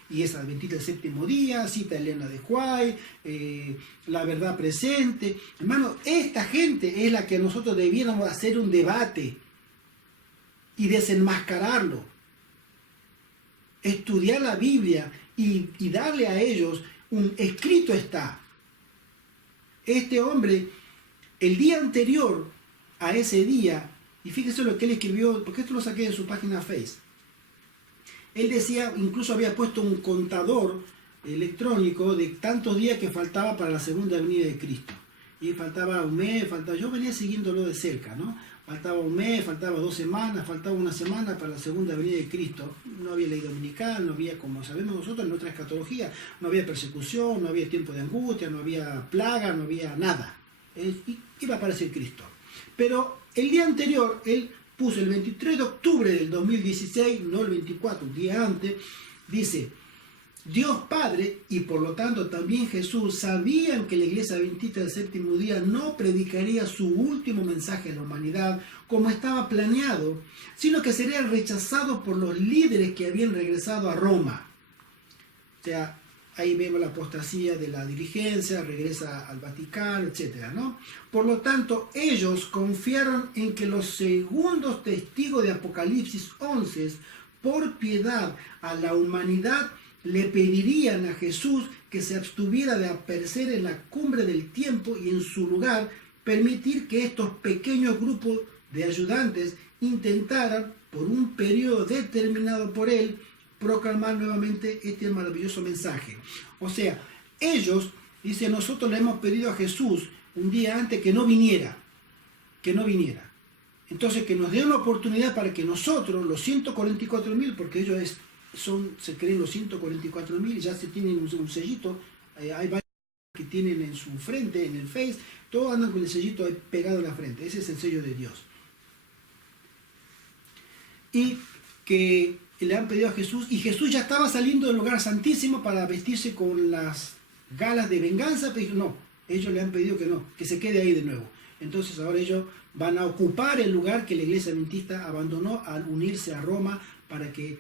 Y es adventista el 7º día, cita a Elena de White, la verdad presente. Hermano, esta gente es la que nosotros debiéramos hacer un debate y desenmascararlo. Estudiar la Biblia y darle a ellos un escrito está. Este hombre, el día anterior a ese día, y fíjese lo que él escribió, porque esto lo saqué de su página Face. Él decía, incluso había puesto un contador electrónico de tantos días que faltaba para la segunda venida de Cristo. Y faltaba un mes, yo venía siguiéndolo de cerca, ¿no? Faltaba un mes, faltaba 2 semanas, faltaba una semana para la segunda venida de Cristo. No había ley dominical, no había, como sabemos nosotros, en nuestra escatología, no había persecución, no había tiempo de angustia, no había plaga, no había nada. Iba a aparecer Cristo. Pero el día anterior, él puso el 23 de octubre del 2016, no el 24, un día antes, dice: Dios Padre y por lo tanto también Jesús sabían que la Iglesia Adventista del 7º día no predicaría su último mensaje a la humanidad como estaba planeado, sino que sería rechazado por los líderes que habían regresado a Roma. O sea, ahí vemos la apostasía de la dirigencia, regresa al Vaticano, etc., ¿no? Por lo tanto, ellos confiaron en que los segundos testigos de Apocalipsis 11, por piedad a la humanidad, le pedirían a Jesús que se abstuviera de aparecer en la cumbre del tiempo y en su lugar permitir que estos pequeños grupos de ayudantes intentaran, por un periodo determinado por él, proclamar nuevamente este maravilloso mensaje. O sea, ellos, dice, nosotros le hemos pedido a Jesús un día antes que no viniera. Entonces, que nos dé una oportunidad para que nosotros, los 144.000, porque ellos se creen los 144.000, ya se tienen un sellito, hay varios que tienen en su frente, en el Face, todos andan con el sellito pegado en la frente. Ese es el sello de Dios. Y que le han pedido a Jesús, y Jesús ya estaba saliendo del lugar santísimo para vestirse con las galas de venganza, pero dijo, no, ellos le han pedido que no, que se quede ahí de nuevo. Entonces ahora ellos van a ocupar el lugar que la iglesia adventista abandonó al unirse a Roma para que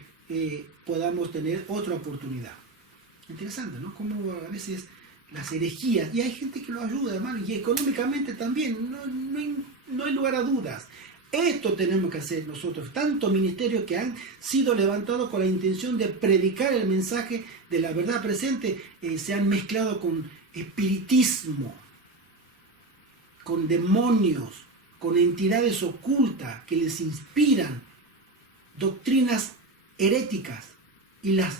podamos tener otra oportunidad. Interesante, ¿no? Como a veces las herejías, y hay gente que lo ayuda, hermano, y económicamente también, no hay lugar a dudas. Esto tenemos que hacer nosotros, tantos ministerios que han sido levantados con la intención de predicar el mensaje de la verdad presente, se han mezclado con espiritismo, con demonios, con entidades ocultas que les inspiran doctrinas heréticas y las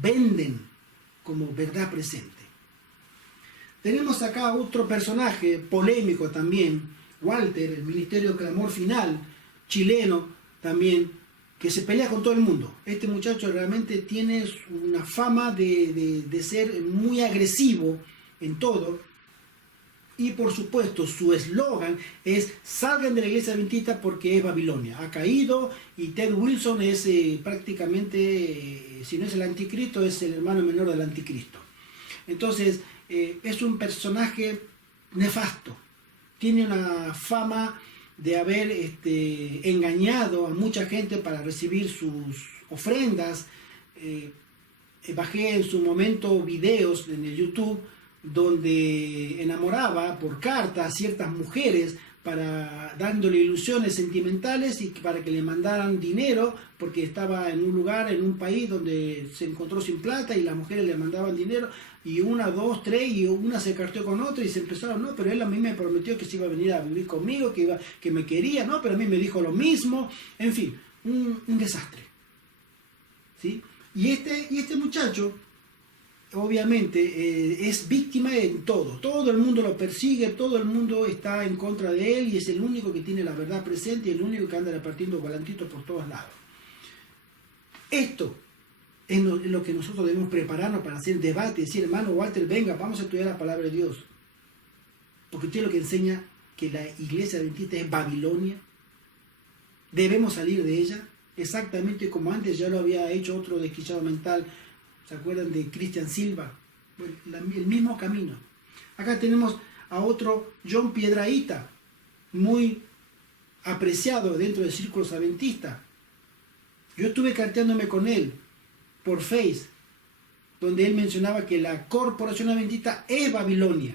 venden como verdad presente. Tenemos acá otro personaje polémico también, Walter, el Ministerio Clamor Final, chileno también, que se pelea con todo el mundo. Este muchacho realmente tiene una fama de ser muy agresivo en todo. Y por supuesto su eslogan es: salgan de la iglesia adventista porque es Babilonia. Ha caído, y Ted Wilson es prácticamente, si no es el anticristo, es el hermano menor del anticristo. Entonces es un personaje nefasto. Tiene una fama de haber engañado a mucha gente para recibir sus ofrendas. Bajé en su momento videos en el YouTube donde enamoraba por carta a ciertas mujeres dándole ilusiones sentimentales y para que le mandaran dinero, porque estaba en un lugar, en un país donde se encontró sin plata, y las mujeres le mandaban dinero, y una, dos, tres, y una se carteó con otra, y se empezaron, no, pero él a mí me prometió que se iba a venir a vivir conmigo, que me quería, no, pero a mí me dijo lo mismo, en fin, un desastre, ¿sí? Y este muchacho, obviamente, es víctima en todo el mundo lo persigue, todo el mundo está en contra de él, y es el único que tiene la verdad presente, y el único que anda repartiendo volantitos por todos lados. Esto es lo que nosotros debemos prepararnos para hacer debate, decir: hermano Walter, venga, vamos a estudiar la palabra de Dios, porque usted es lo que enseña que la iglesia adventista es Babilonia, debemos salir de ella, exactamente como antes ya lo había hecho otro desquiciado mental. ¿Se acuerdan de Cristian Silva? Bueno, el mismo camino. Acá tenemos a otro John Piedrahita, muy apreciado dentro del círculo adventista. Yo estuve carteándome con él por Face, donde él mencionaba que la corporación adventista es Babilonia.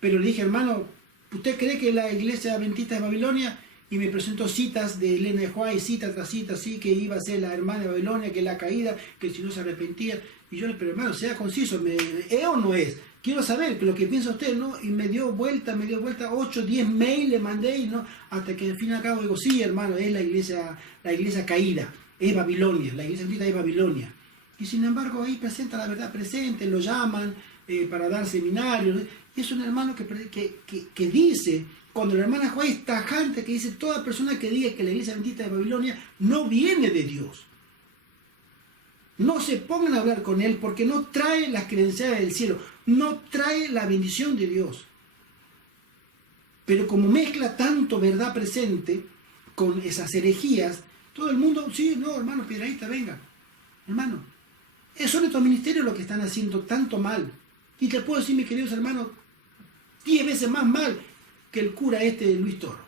Pero le dije: hermano, ¿usted cree que la iglesia adventista es Babilonia? Y me presentó citas de Elena de White, cita tras cita, así que iba a ser la hermana de Babilonia, que la caída, que si no se arrepentía. Y yo le dije: pero hermano, sea conciso, ¿es o no es? Quiero saber lo que piensa usted, ¿no? Y me dio vuelta, 8, 10 mails le mandé, y no, hasta que al fin y al cabo digo: sí, hermano, es la iglesia caída, es Babilonia, la iglesia adventista es Babilonia. Y sin embargo ahí presenta la verdad presente, lo llaman para dar seminarios, ¿no? Y es un hermano que dice, cuando la hermana Juárez es tajante, que dice: toda persona que diga que la iglesia adventista de Babilonia no viene de Dios. No se pongan a hablar con él, porque no trae las credenciales del cielo, no trae la bendición de Dios. Pero como mezcla tanto verdad presente con esas herejías, todo el mundo: sí, no, hermano Piedrahita, venga. Hermano, son estos ministerios los que están haciendo tanto mal. Y te puedo decir, mis queridos hermanos, 10 veces más mal que el cura Luis Toro.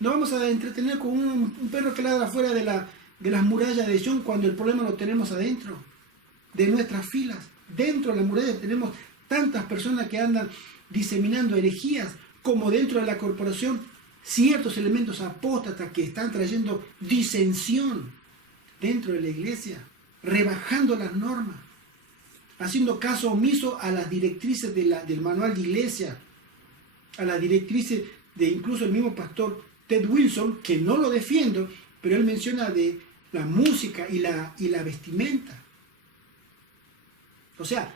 Nos vamos a entretener con un perro que ladra fuera de las murallas de Sion, cuando el problema lo tenemos adentro de nuestras filas. Dentro de las murallas tenemos tantas personas que andan diseminando herejías, como dentro de la corporación ciertos elementos apóstatas que están trayendo disensión dentro de la iglesia, rebajando las normas, haciendo caso omiso a las directrices del manual de iglesia, a las directrices de incluso el mismo pastor Ted Wilson, que no lo defiendo, pero él menciona de la música y la vestimenta. O sea,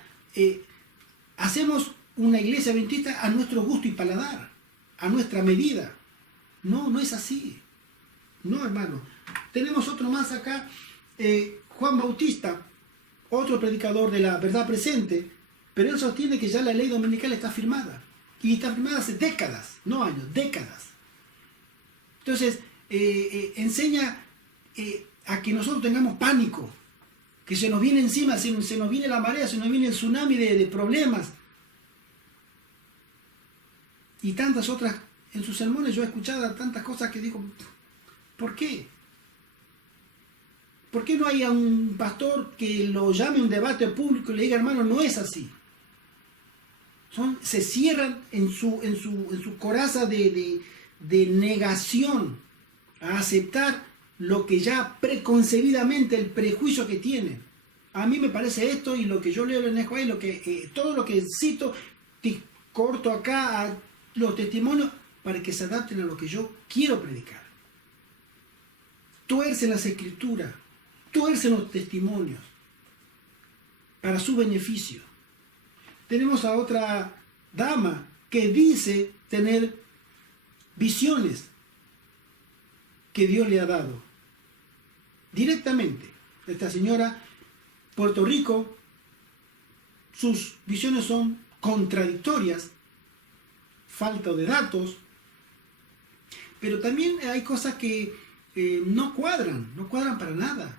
hacemos una iglesia adventista a nuestro gusto y paladar, a nuestra medida. No es así. No, hermano. Tenemos otro más acá, Juan Bautista, otro predicador de la verdad presente, pero él sostiene que ya la ley dominical está firmada. Y está firmada hace décadas, no años, décadas. Entonces, enseña a que nosotros tengamos pánico, que se nos viene encima, se nos viene la marea, se nos viene el tsunami de problemas. Y tantas otras, en sus sermones yo he escuchado tantas cosas que digo, ¿por qué? ¿Por qué no hay a un pastor que lo llame a un debate público y le diga, hermano, no es así? Se cierran en su coraza de negación a aceptar lo que ya preconcebidamente, el prejuicio que tienen. A mí me parece esto, y lo que yo leo en el Juan, todo lo que cito, te corto acá a los testimonios para que se adapten a lo que yo quiero predicar. Tuercen las escrituras, tuercen los testimonios para su beneficio. Tenemos a otra dama que dice tener visiones que Dios le ha dado directamente. Esta señora, Puerto Rico, sus visiones son contradictorias, falta de datos, pero también hay cosas que no cuadran para nada.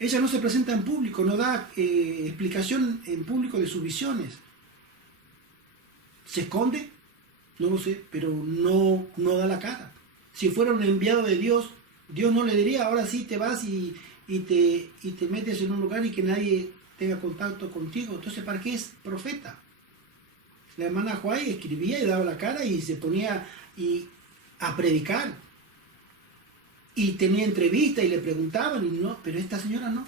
Ella no se presenta en público, no da explicación en público de sus visiones. ¿Se esconde? No lo sé, pero no da la cara. Si fuera un enviado de Dios, Dios no le diría, ahora sí te vas y te metes en un lugar y que nadie tenga contacto contigo. Entonces, ¿para qué es profeta? La hermana Juárez escribía y daba la cara y se ponía a predicar. Y tenía entrevistas y le preguntaban, y no, pero esta señora no.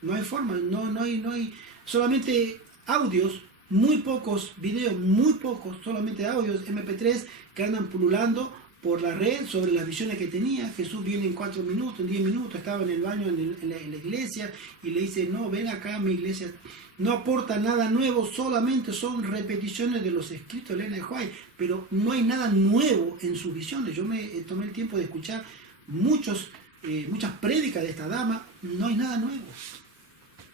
No hay forma, no hay solamente audios, muy pocos videos, muy pocos, solamente audios MP3 que andan pululando por la red sobre las visiones que tenía. Jesús viene en 4 minutos, en 10 minutos, estaba en el baño en la iglesia y le dice, no, ven acá a mi iglesia. No aporta nada nuevo, solamente son repeticiones de los escritos de Elena de White, pero no hay nada nuevo en sus visiones. Yo me tomé el tiempo de escuchar muchas prédicas de esta dama, no hay nada nuevo.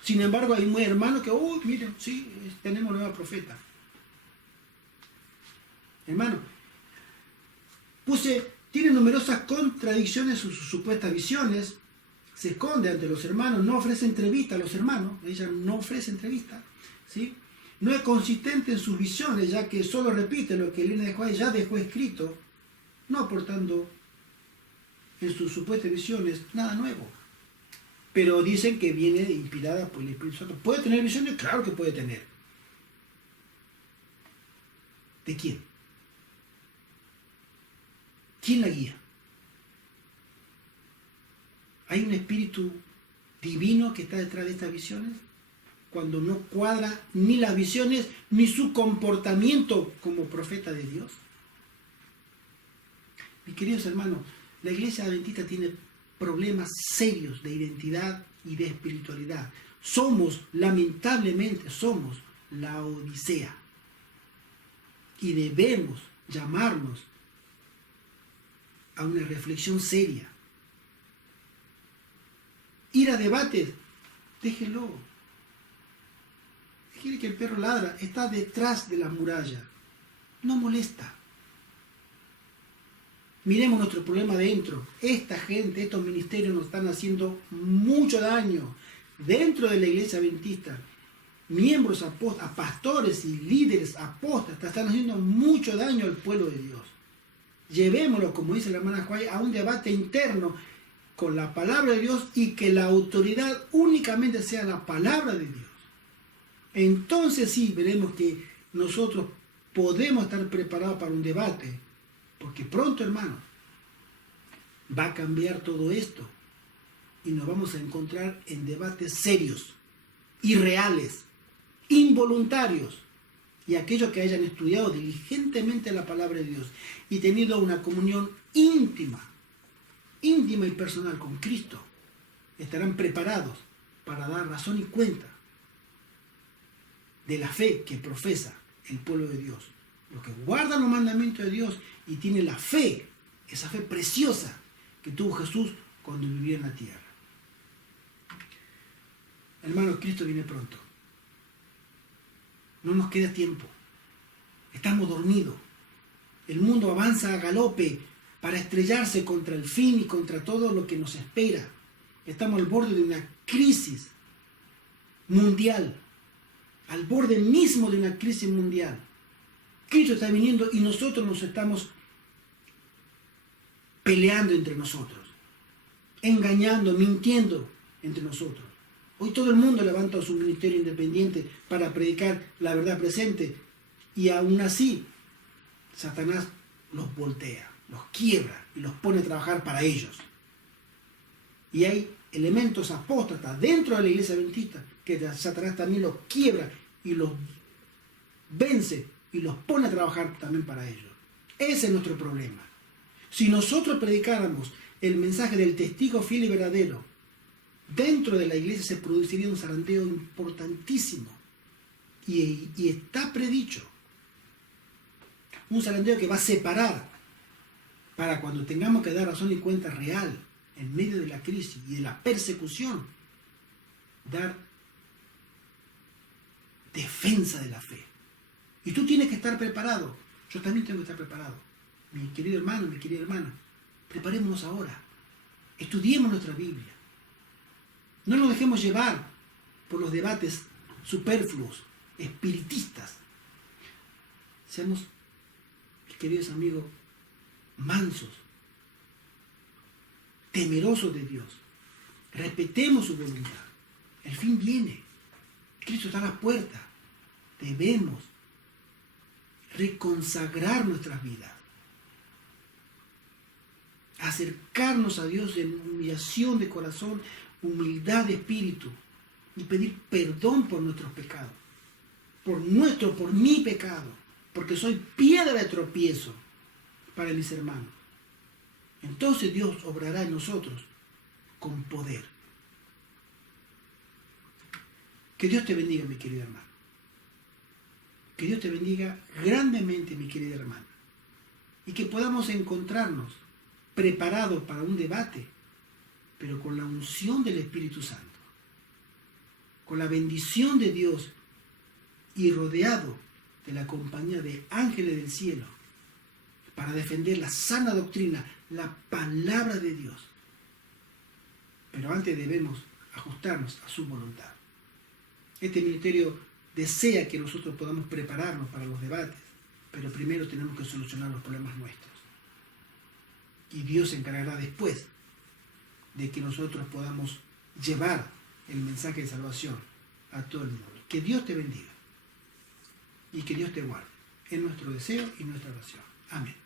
Sin embargo, hay muy hermanos que, miren, sí, tenemos nueva profeta. Hermano, tiene numerosas contradicciones sus supuestas visiones, se esconde ante los hermanos, no ofrece entrevista a los hermanos, ella no ofrece entrevista, ¿sí? No es consistente en sus visiones, ya que solo repite lo que Elena de White ya dejó escrito, no aportando en sus supuestas visiones nada nuevo. Pero dicen que viene inspirada por el Espíritu Santo. ¿Puede tener visiones? Claro que puede tener. ¿De quién? ¿Quién la guía? ¿Hay un espíritu divino que está detrás de estas visiones? Cuando no cuadra ni las visiones ni su comportamiento como profeta de Dios. Mis queridos hermanos, la iglesia adventista tiene problemas serios de identidad y de espiritualidad. Lamentablemente, somos la Odisea. Y debemos llamarnos a una reflexión seria. Ir a debates, déjenlo. Quiere que el perro ladra, está detrás de la muralla. No molesta. Miremos nuestro problema dentro. Esta gente, estos ministerios nos están haciendo mucho daño dentro de la iglesia adventista. Miembros apóstoles, pastores y líderes apóstatas están haciendo mucho daño al pueblo de Dios. Llevémoslo, como dice la hermana Juárez, a un debate interno con la palabra de Dios y que la autoridad únicamente sea la palabra de Dios. Entonces sí veremos que nosotros podemos estar preparados para un debate. Porque pronto, hermanos, va a cambiar todo esto y nos vamos a encontrar en debates serios, irreales, involuntarios, y aquellos que hayan estudiado diligentemente la palabra de Dios y tenido una comunión íntima y personal con Cristo, estarán preparados para dar razón y cuenta de la fe que profesa el pueblo de Dios. Los que guardan los mandamientos de Dios y tienen la fe, esa fe preciosa que tuvo Jesús cuando vivía en la tierra. Hermanos, Cristo viene pronto. No nos queda tiempo. Estamos dormidos. El mundo avanza a galope para estrellarse contra el fin y contra todo lo que nos espera. Estamos al borde de una crisis mundial, al borde mismo de una crisis mundial. Cristo está viniendo y nosotros nos estamos peleando entre nosotros, engañando, mintiendo entre nosotros. Hoy todo el mundo levanta su ministerio independiente para predicar la verdad presente y aún así Satanás los voltea, los quiebra y los pone a trabajar para ellos. Y hay elementos apóstatas dentro de la iglesia adventista que Satanás también los quiebra y los vence y los pone a trabajar también para ellos. Ese es nuestro problema. Si nosotros predicáramos el mensaje del testigo fiel y verdadero, dentro de la iglesia se produciría un zarandeo importantísimo. Y está predicho. Un zarandeo que va a separar para cuando tengamos que dar razón y cuenta real en medio de la crisis y de la persecución, dar defensa de la fe. Y tú tienes que estar preparado. Yo también tengo que estar preparado. Mi querido hermano, mi querida hermana, preparémonos ahora. Estudiemos nuestra Biblia. No nos dejemos llevar por los debates superfluos, espiritistas. Seamos, mis queridos amigos, mansos, temerosos de Dios. Respetemos su voluntad. El fin viene. Cristo está a la puerta. Debemos reconsagrar nuestras vidas. Acercarnos a Dios en humillación de corazón, humildad de espíritu y pedir perdón por nuestros pecados. Por mi pecado. Porque soy piedra de tropiezo para mis hermanos. Entonces Dios obrará en nosotros con poder. Que Dios te bendiga, mi querido hermano. Que Dios te bendiga grandemente, mi querida hermana. Y que podamos encontrarnos preparados para un debate, pero con la unción del Espíritu Santo, con la bendición de Dios y rodeado de la compañía de ángeles del cielo, para defender la sana doctrina, la palabra de Dios. Pero antes debemos ajustarnos a su voluntad. Este ministerio desea que nosotros podamos prepararnos para los debates, pero primero tenemos que solucionar los problemas nuestros. Y Dios se encargará después de que nosotros podamos llevar el mensaje de salvación a todo el mundo. Que Dios te bendiga y que Dios te guarde. Es nuestro deseo y nuestra oración. Amén.